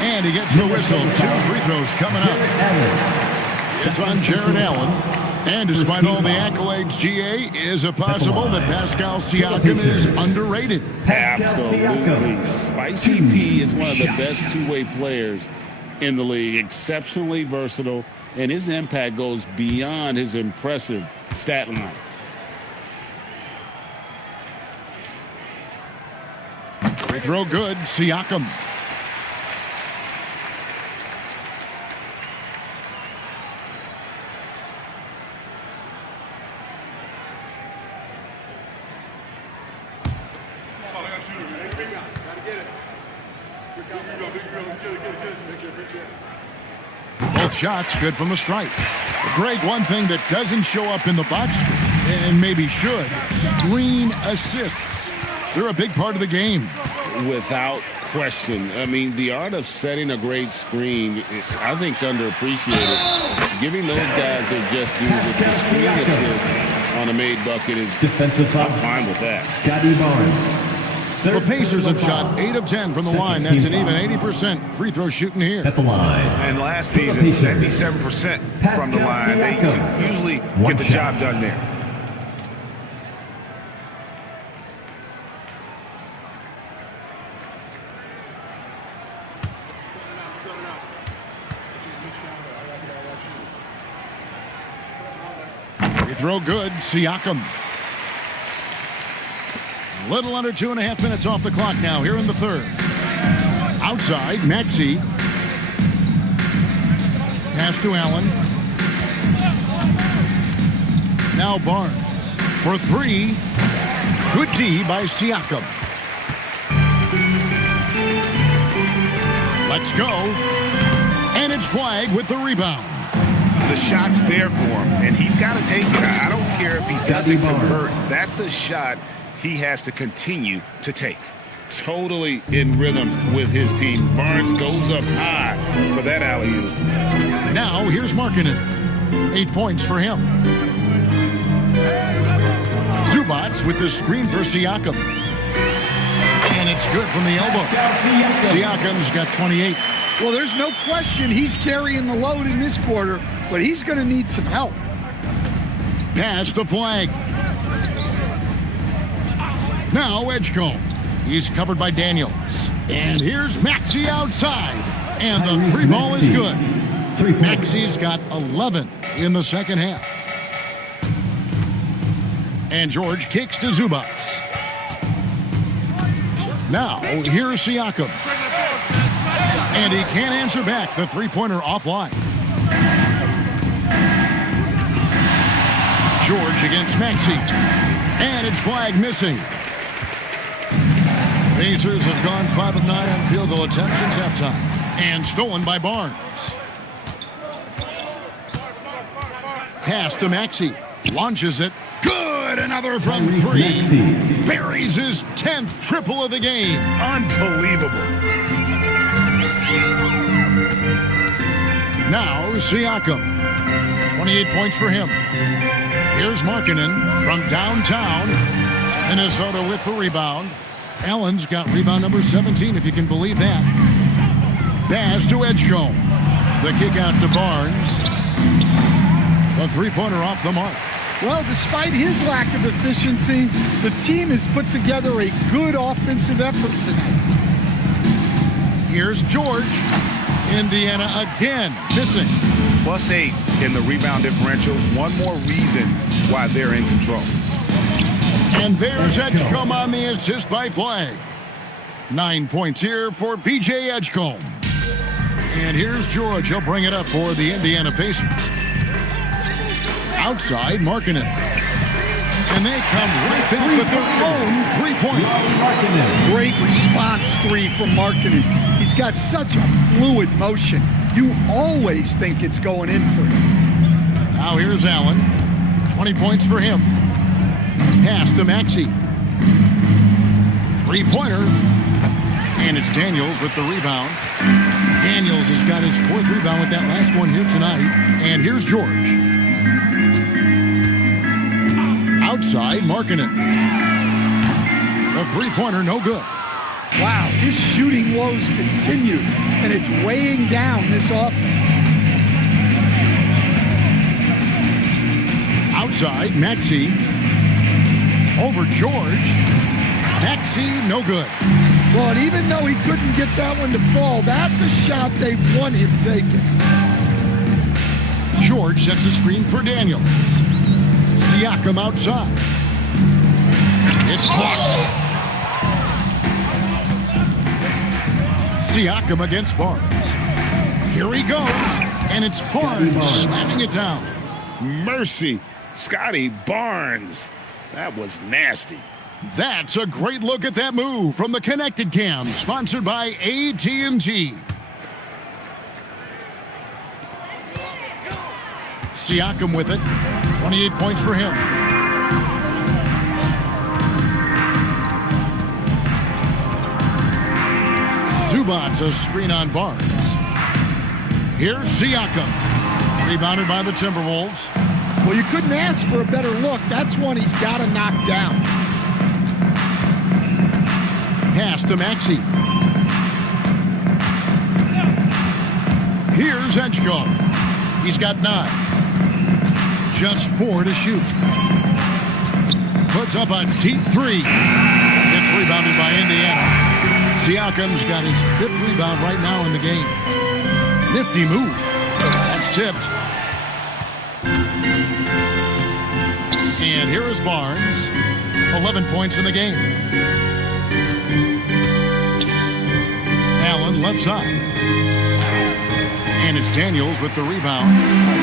And he gets the whistle. 2 free throws coming up. It's on Jared Allen. And despite all the accolades, GA, is it possible that Pascal Siakam is underrated? Absolutely. Spicy P is one of the best two-way players in the league. Exceptionally versatile, and his impact goes beyond his impressive stat line. Free throw good. Siakam. Both shots good from the stripe. Greg, one thing that doesn't show up in the box score, and maybe should, screen assists. They're a big part of the game. Without question. I mean, the art of setting a great screen, I think, is underappreciated. Giving those guys their just due with the screen assist on a made bucket is defensive. I'm fine with that. Scotty Barnes. The Pacers have shot 8 of 10 from the line. That's an even 80% free throw shooting here. At the line. And last season, 77% from the line. They can usually get the job done there. Free throw good. Siakam. A little under 2.5 minutes off the clock now here in the third. Outside, Maxey. Pass to Allen. Now Barnes for three. Good D by Siakam. Let's go. And it's Flag with the rebound. The shot's there for him, and he's got to take it. I don't care if he doesn't convert. That's a shot he has to continue to take. Totally in rhythm with his team. Barnes goes up high for that alley-oop. Now here's Markkanen. 8 points for him. Zubats with the screen for Siakam. And it's good from the elbow. Siakam's got 28. Well, there's no question he's carrying the load in this quarter, but he's going to need some help. Pass to Flag. Now Edgecombe. He's covered by Daniels. And here's Maxey outside. And the three ball is good. Maxey's got 11 in the second half. And George kicks to Zubats. Now, here's Siakam. And he can't answer back. The three-pointer offline. George against Maxey. And it's Flag missing. Pacers have gone 5 of 9 on field goal attempts since halftime. And stolen by Barnes. Pass to Maxey. Launches it. Good! Another from three. Buries his 10th triple of the game. Unbelievable. Now Siakam. 28 points for him. Here's Markkanen from downtown. Minnesota with the rebound. Allen's got rebound number 17, if you can believe that. Pass to Edgecombe. The kick out to Barnes. The three-pointer off the mark. Well, despite his lack of efficiency, the team has put together a good offensive effort tonight. Here's George. Indiana again missing. +8 in the rebound differential. One more reason why they're in control. And there's Edgecombe on the assist by Flag. 9 points here for VJ Edgecombe. And here's George. He'll bring it up for the Indiana Pacers. Outside, Markkanen. And they come right back with their own three-pointer. Great response three from Markkanen. He's got such a fluid motion. You always think it's going in for him. Now here's Allen. 20 points for him. Pass to Maxey. Three-pointer. And it's Daniels with the rebound. Daniels has got his 4th rebound with that last one here tonight. And here's George. Outside, Markkanen. The three-pointer, no good. Wow, his shooting woes continue, and it's weighing down this offense. Outside, Maxey. Over George. Maxey, no good. Well, and even though he couldn't get that one to fall, that's a shot they want him taking. George sets a screen for Daniels. Siakam outside. It's blocked. Siakam against Barnes. Here he goes. And it's Barnes slamming it down. Mercy. Scotty Barnes. That was nasty. That's a great look at that move from the Connected Cam, sponsored by AT&T. Siakam with it. 28 points for him. Zubats a screen on Barnes. Here's Siakam. Rebounded by the Timberwolves. Well, you couldn't ask for a better look. That's one he's got to knock down. Pass to Maxey. Here's Edgecombe. He's got 9. Just 4 to shoot. Puts up a deep 3. It's rebounded by Indiana. Siakam's got his 5th rebound right now in the game. Nifty move. That's tipped. And here is Barnes. 11 points in the game. Allen left side. And it's Daniels with the rebound.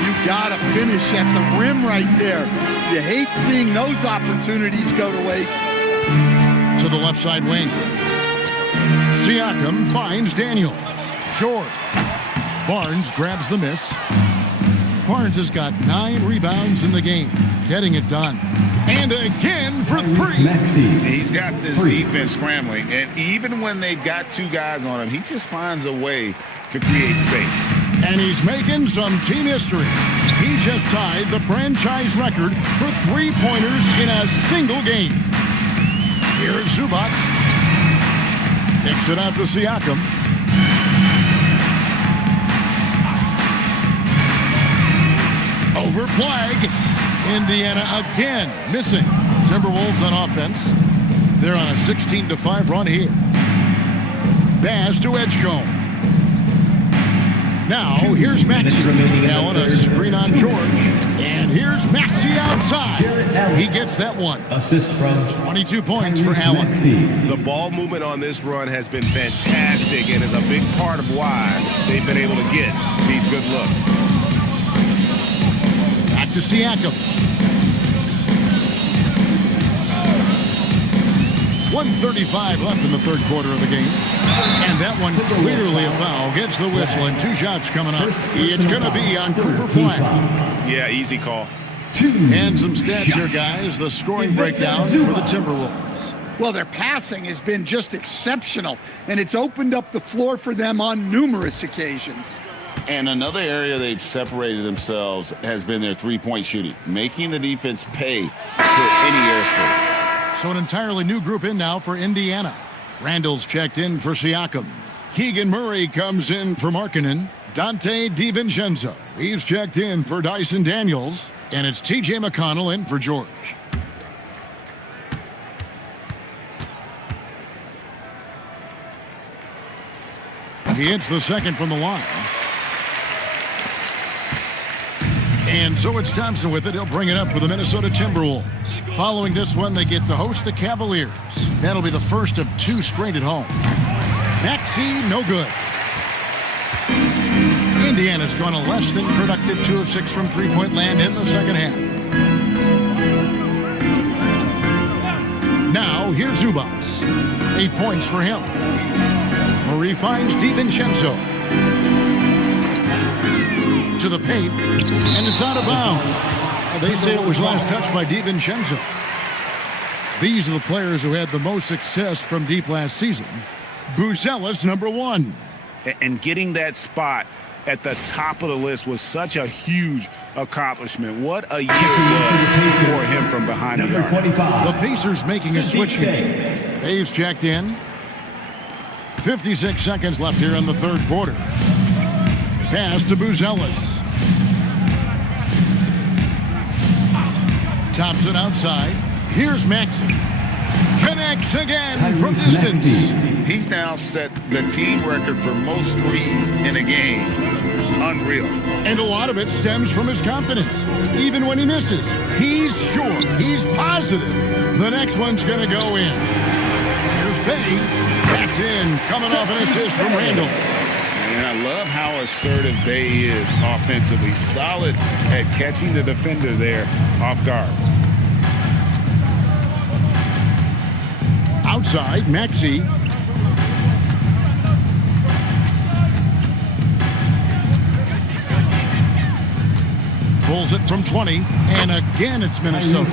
You got to finish at the rim right there. You hate seeing those opportunities go to waste. To the left side wing. Siakam finds Daniels. George. Barnes grabs the miss. Barnes has got 9 rebounds in the game, getting it done. And again for 3. He's got this defense scrambling, and even when they've got 2 guys on him, he just finds a way to create space. And he's making some team history. He just tied the franchise record for 3-pointers in a single game. Here's Zubac. Kicks it out to Siakam. Over flag. Indiana again missing. Timberwolves on offense. They're on a 16-5 run here. Pass to Edgecombe. Now here's Maxey. Allen a screen on George. And here's Maxey outside. He gets that one. Assist from 22 points for Allen. The ball movement on this run has been fantastic and is a big part of why they've been able to get these good looks. Back to Siakam. 1:35 left in the third quarter of the game. And that one clearly a foul. Gets the whistle and 2 shots coming up. It's going to be on Cooper Flag. Yeah, easy call. And some stats here, guys. The scoring breakdown for the Timberwolves. Well, their passing has been just exceptional, and it's opened up the floor for them on numerous occasions. And another area they've separated themselves has been their 3-point shooting, making the defense pay for any airspace. So an entirely new group in now for Indiana. Randall's checked in for Siakam. Keegan Murray comes in for Markkanen. Dante DiVincenzo. He's checked in for Dyson Daniels. And it's T.J. McConnell in for George. He hits the second from the line. And so it's Thompson with it. He'll bring it up for the Minnesota Timberwolves. Following this one, they get to host the Cavaliers. That'll be the first of 2 straight at home. Maxey, no good. Indiana's gone a less than productive 2 of 6 from 3-point land in the second half. Now, here's Zubac. 8 points for him. Murray finds DiVincenzo. To the paint, and it's out of bounds. They say it was last touched by DiVincenzo. These are the players who had the most success from deep last season. Buzelis, number 1. And getting that spot at the top of the list was such a huge accomplishment. What a year it was for him from behind the arc. The Pacers making a switch here. Dave's checked in. 56 seconds left here in the third quarter. Pass to Buzelis. Thompson outside. Here's Maxey. Connects again from distance. He's now set the team record for most threes in a game. Unreal. And a lot of it stems from his confidence. Even when he misses, he's sure, he's positive the next one's going to go in. Here's Bay. That's in. Coming off an assist from Randall. And I love how assertive Bay is offensively. Solid at catching the defender there off guard. Outside, Maxey. Pulls it from 20, and again it's Minnesota.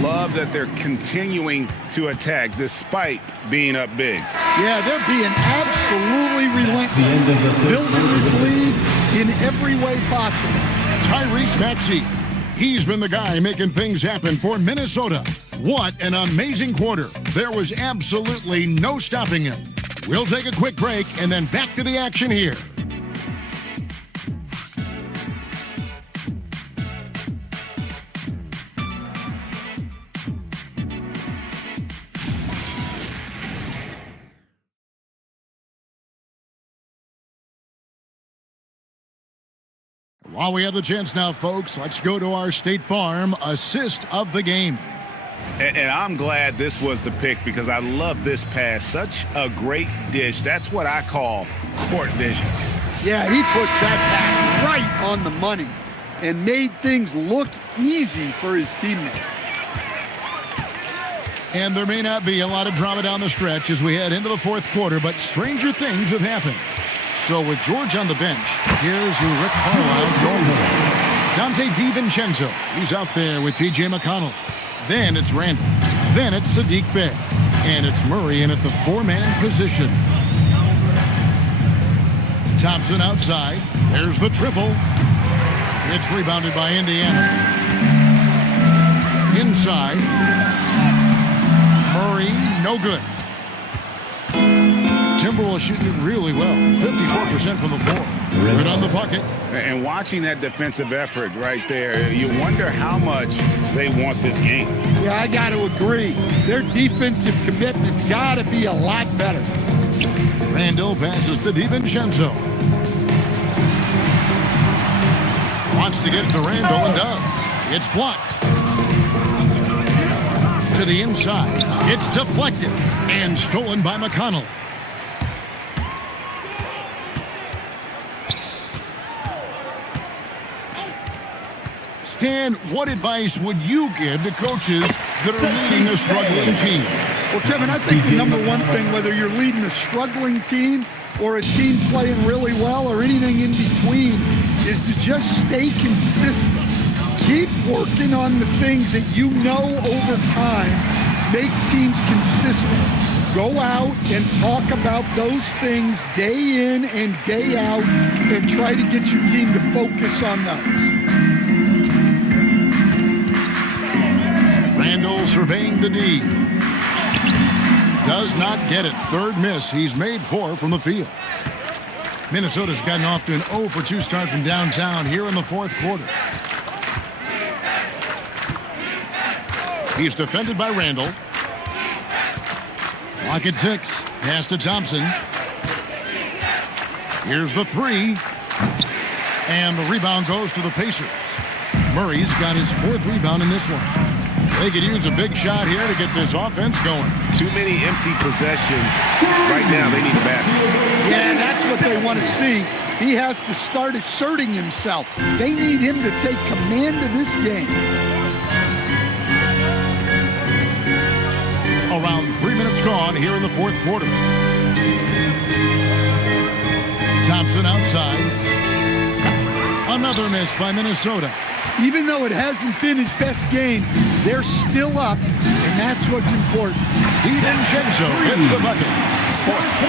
Love that they're continuing to attack despite being up big. Yeah, they're being absolutely relentless. Building this lead in every way possible. Tyrese Maxey. He's been the guy making things happen for Minnesota. What an amazing quarter. There was absolutely no stopping him. We'll take a quick break and then back to the action here. While we have the chance now, folks, let's go to our State Farm assist of the game. And I'm glad this was the pick because I love this pass. Such a great dish. That's what I call court vision. Yeah, he puts that back right on the money and made things look easy for his teammate. And there may not be a lot of drama down the stretch as we head into the fourth quarter, but stranger things have happened. So with George on the bench, here's who Rick Carlisle's going for. Dante DiVincenzo. He's out there with T.J. McConnell. Then it's Randall. Then it's Sadiq Bey. And it's Murray in at the four-man position. Thompson outside. There's the triple. It's rebounded by Indiana. Inside. Murray, no good. Timberwolves shooting it really well. 54% from the floor. Good on the bucket. And watching that defensive effort right there, you wonder how much they want this game. Yeah, I got to agree. Their defensive commitment's got to be a lot better. Randall passes to DiVincenzo. Wants to get it to Randall and does. It's blocked. To the inside. It's deflected and stolen by McConnell. Stan, what advice would you give to coaches that are leading a struggling team? Well, Kevin, I think the number one thing, whether you're leading a struggling team or a team playing really well or anything in between, is to just stay consistent. Keep working on the things that you know over time make teams consistent. Go out and talk about those things day in and day out and try to get your team to focus on those. Randall surveying the D. Does not get it. Third miss. He's made 4 from the field. Minnesota's gotten off to an 0 for 2 start from downtown here in the fourth quarter. He's defended by Randall. Clock at 6. Pass to Thompson. Here's the 3. And the rebound goes to the Pacers. Murray's got his 4th rebound in this one. They could use a big shot here to get this offense going. Too many empty possessions. Right now, they need a basket. Yeah, that's what they want to see. He has to start asserting himself. They need him to take command of this game. Around 3 minutes gone here in the fourth quarter. Thompson outside. Another miss by Minnesota. Even though it hasn't been his best game, they're still up, and that's what's important. DiVincenzo hits the bucket.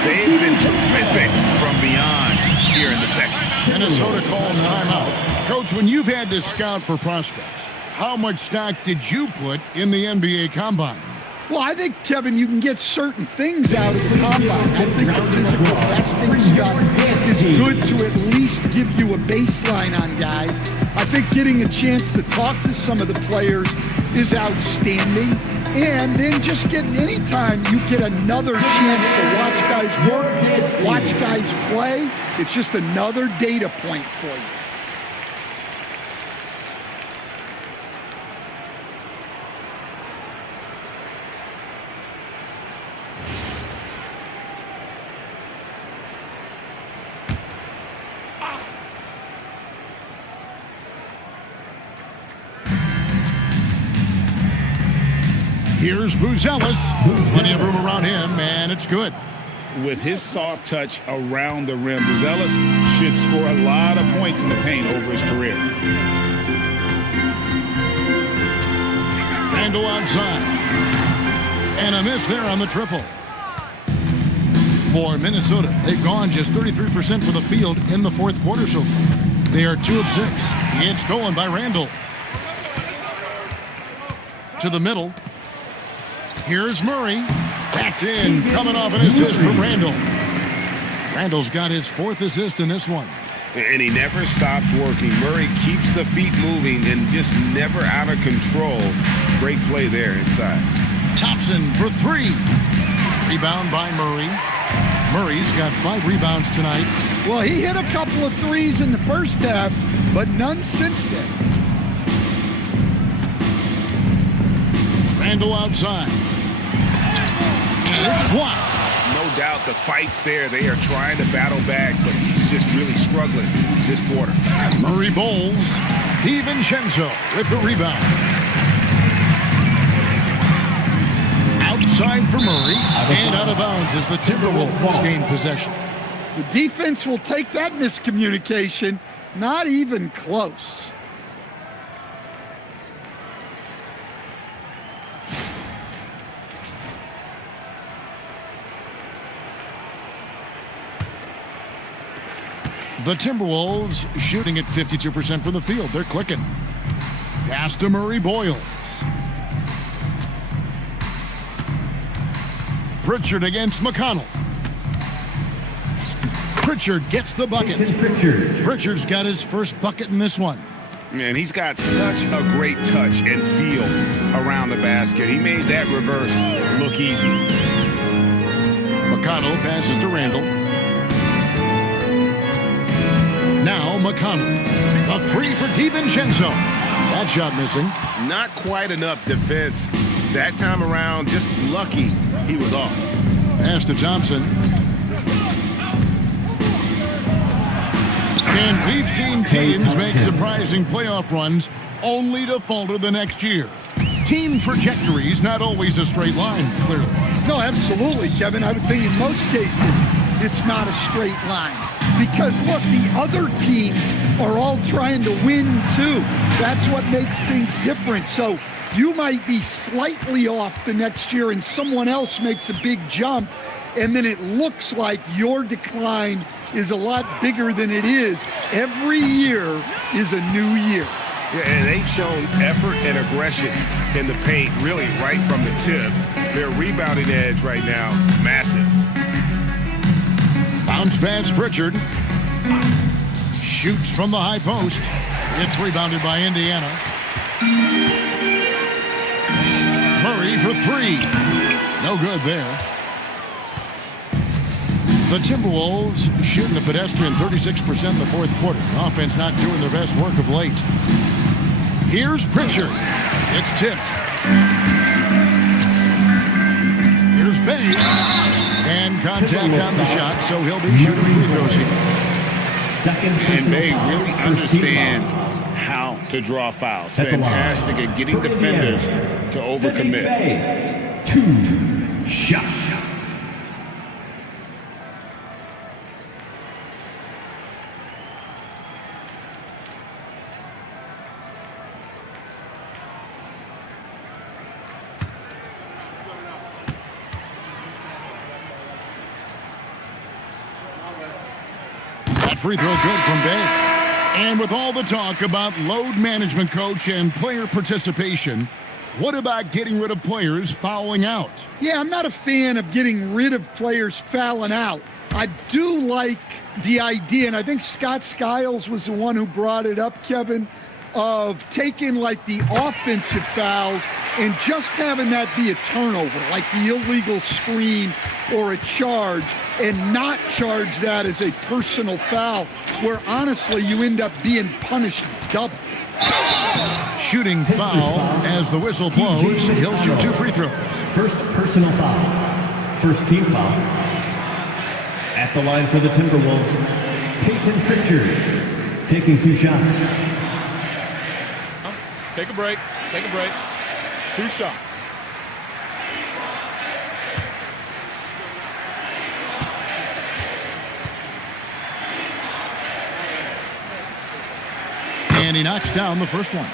They've been terrific from beyond here in the second. Minnesota calls timeout. Coach, when you've had to scout for prospects, how much stock did you put in the NBA Combine? Well, I think, Kevin, you can get certain things out of the Combine. I think the physical testing stuff is good to at least give you a baseline on guys. I think getting a chance to talk to some of the players is outstanding. And then just getting any time you get another chance to watch guys work, watch guys play, it's just another data point for you. Here's Buzelis. Plenty of room around him, and it's good. With his soft touch around the rim, Buzelis should score a lot of points in the paint over his career. Randall outside. And a miss there on the triple. For Minnesota, they've gone just 33% for the field in the fourth quarter so far. They are 2 of 6. It's stolen by Randall. To the middle. Here's Murray. That's in. Coming off an assist from Randall. Randall's got his 4th assist in this one. And he never stops working. Murray keeps the feet moving and just never out of control. Great play there inside. Thompson for 3. Rebound by Murray. Murray's got 5 rebounds tonight. Well, he hit a couple of threes in the first half, but none since then. Randall outside. And it's blocked. No doubt the fight's there. They are trying to battle back, but he's just really struggling this quarter. Murray bowls. DiVincenzo with the rebound. Outside for Murray. And out of bounds as the Timberwolves gain possession. The defense will take that miscommunication. Not even close. The Timberwolves shooting at 52% from the field. They're clicking. Pass to Murray Boyle. Pritchard against McConnell. Pritchard gets the bucket. Pritchard's got his first bucket in this one. Man, he's got such a great touch and feel around the basket. He made that reverse look easy. McConnell passes to Randall. Now McConnell. A 3 for DiVincenzo. That shot missing. Not quite enough defense that time around. Just lucky he was off. Pass to Thompson. And we've seen teams make surprising playoff runs only to falter the next year. Team trajectory's not always a straight line, clearly. No, absolutely, Kevin. I would think in most cases it's not a straight line. Because, look, the other teams are all trying to win, too. That's what makes things different. So you might be slightly off the next year and someone else makes a big jump, and then it looks like your decline is a lot bigger than it is. Every year is a new year. Yeah, and they've shown effort and aggression in the paint, really right from the tip. Their rebounding edge right now, massive. Bounce pass Pritchard. Shoots from the high post. It's rebounded by Indiana. Murray for 3. No good there. The Timberwolves shooting a pedestrian 36% in the fourth quarter. Offense not doing their best work of late. Here's Pritchard. It's tipped. Here's Bay. And contact on the shot, so he'll be shooting free throws here. And Bay really understands how to draw fouls. Fantastic at getting defenders to overcommit. 2 shots. Free throw good from Bay. And with all the talk about load management, coach, and player participation, what about getting rid of players fouling out? Yeah, I'm not a fan of getting rid of players fouling out. I do like the idea, and I think Scott Skiles was the one who brought it up, Kevin, of taking like the offensive fouls and just having that be a turnover, like the illegal screen or a charge, and not charge that as a personal foul, where honestly you end up being punished double. Shooting foul as the whistle blows. He'll shoot 2 free throws. First personal foul. First team foul. At the line for the Timberwolves, Peyton Pritchard taking 2 shots. Take a break. Take a break. 2 shots. And he knocks down the first one.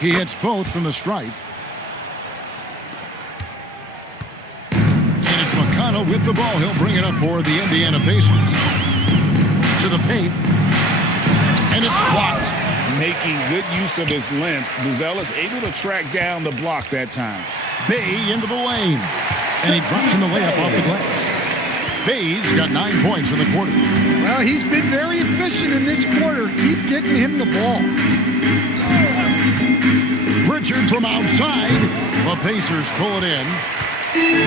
He hits both from the stripe. And it's McConnell with the ball. He'll bring it up for the Indiana Pacers. To the paint. And it's blocked. Making good use of his length. Buzelis able to track down the block that time. Bay into the lane. And he drops in the layup off the glass. Bays got 9 points in the quarter. Well, he's been very efficient in this quarter. Keep getting him the ball. Pritchard from outside. The Pacers pull it in.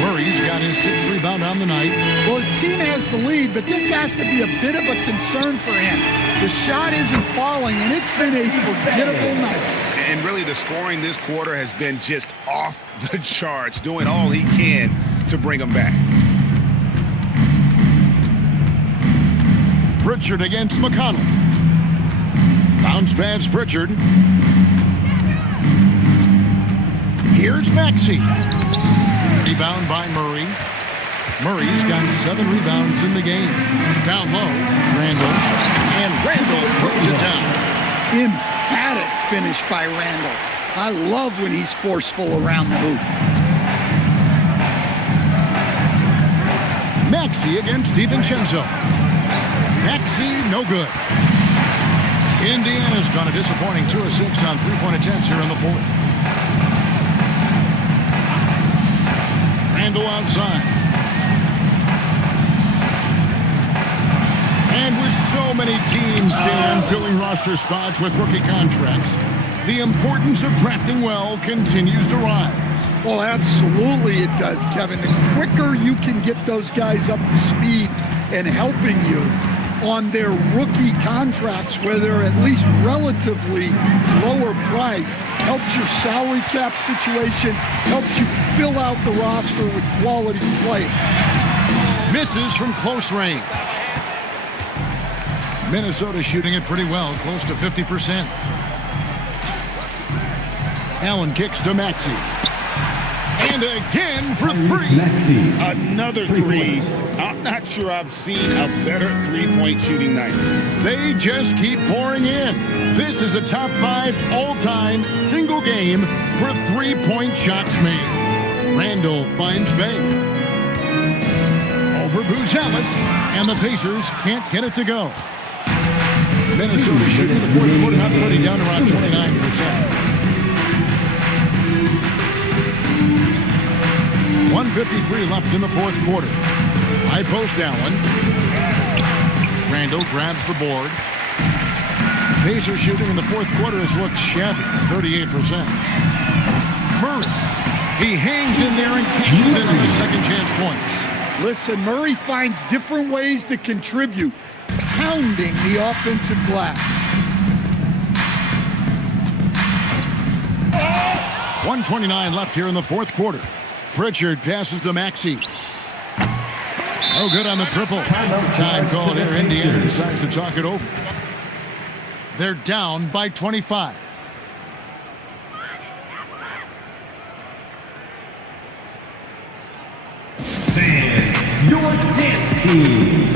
Murray's got his 6th rebound on the night. Well, his team has the lead, but this has to be a bit of a concern for him. The shot isn't falling, and it's been a forgettable night. And really, the scoring this quarter has been just off the charts, doing all he can to bring them back. Pritchard against McConnell. Bounce pass Pritchard. Here's Maxey. Rebound by Murray. Murray's got 7 rebounds in the game. Down low, Randall. And Randall throws it down. Emphatic finish by Randall. I love when he's forceful around the hoop. Maxey against DiVincenzo. Maxey, no good. Indiana's gone a disappointing 2 of 6 on 3-point attempts here in the 4th. Randall outside. And with so many teams, Dan, filling roster spots with rookie contracts, the importance of drafting well continues to rise. Oh, absolutely it does, Kevin. The quicker you can get those guys up to speed and helping you on their rookie contracts, where they're at least relatively lower priced, helps your salary cap situation, helps you fill out the roster with quality players. Misses from close range. Minnesota shooting it pretty well, close to 50%. Allen kicks to Maxey. And again for 3. Another 3. I'm not sure I've seen a better 3-point shooting night. They just keep pouring in. This is a top 5 all-time single game for 3-point shots made. Randall finds Bay. Over Buzelis, and the Pacers can't get it to go. Minnesota shooting the 4th quarter, not 30, down around 29%. 1:53 left in the 4th quarter. High post Allen. Randall grabs the board. Pacers shooting in the 4th quarter has looked shabby, 38%. Murray. He hangs in there and cashes in on the second chance points. Listen, Murray finds different ways to contribute, pounding the offensive glass. 1:29 left here in the 4th quarter. Pritchard passes to Maxey. No good on the triple. Time called here. Indiana decides to talk it over. They're down by 25. Your dance team.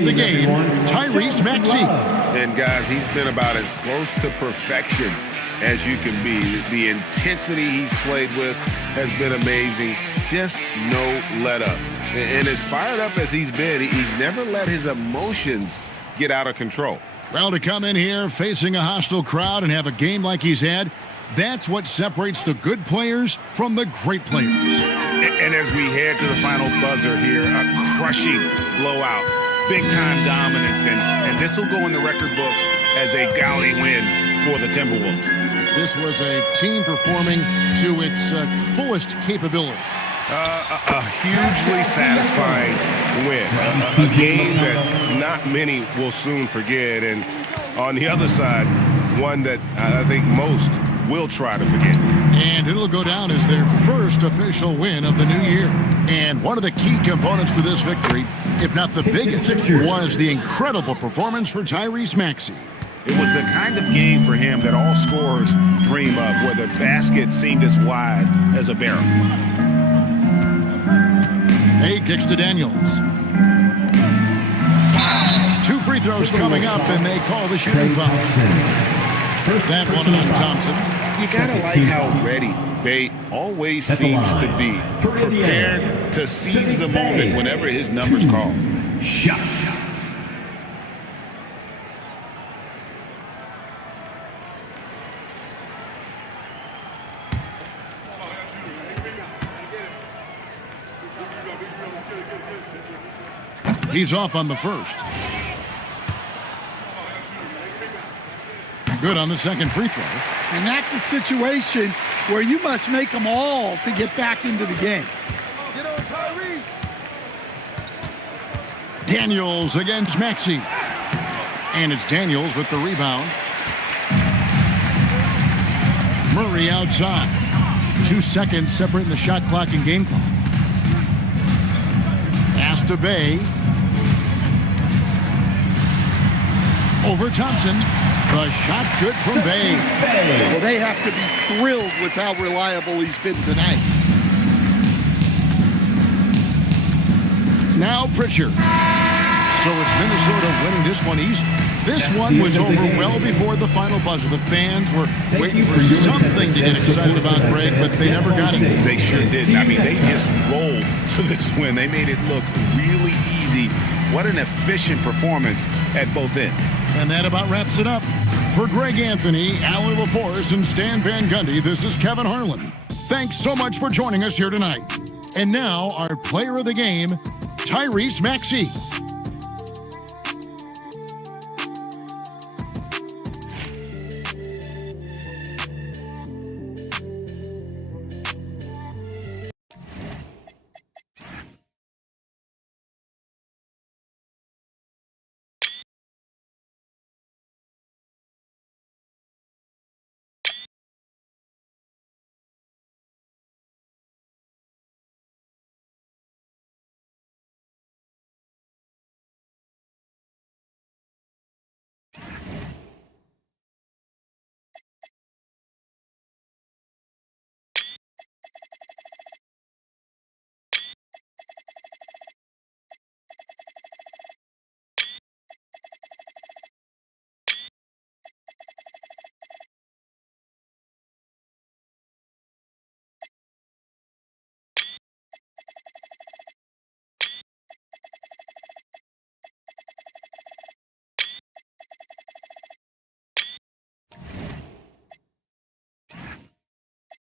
The game, Tyrese Maxey. And guys, he's been about as close to perfection as you can be. The intensity he's played with has been amazing. Just no let up. And as fired up as he's been, he's never let his emotions get out of control. Well, to come in here facing a hostile crowd and have a game like he's had, that's what separates the good players from the great players. And as we head to the final buzzer here, a crushing blowout. Big-time dominance, and this will go in the record books as a gaudy win for the Timberwolves. This was a team performing to its fullest capability. A hugely satisfying win. A game that not many will soon forget, and on the other side, one that I think most will try to forget. And it'll go down as their first official win of the new year. And one of the key components to this victory, if not the biggest, was the incredible performance for Tyrese Maxey. It was the kind of game for him that all scorers dream of, where the basket seemed as wide as a barrel. Hey, kicks to Daniels. 2 free throws coming up, and they call the shooting foul. That one on Thompson. You gotta like how ready Bay always At the seems to line. be For Indiana, prepared to seize the Timmy moment Bay. whenever his number's called. Shot. He's off on the first. Good on the second free throw. And that's a situation where you must make them all to get back into the game. Get on Tyrese. Daniels against Maxey. And it's Daniels with the rebound. Murray outside. 2 seconds separating the shot clock and game clock. Pass to Bay. Over Thompson. The shot's good from Bay. Well, they have to be thrilled with how reliable he's been tonight. Now Pritchard. So it's Minnesota winning this one easy. This one was over well before the final buzzer. The fans were waiting for something to get excited about, Greg, but they never got it. They sure didn't. I mean, they just rolled to this win. They made it look really easy. What an efficient performance at both ends. And that about wraps it up. For Greg Anthony, Allie LaForce, and Stan Van Gundy, this is Kevin Harlan. Thanks so much for joining us here tonight. And now, our player of the game, Tyrese Maxey.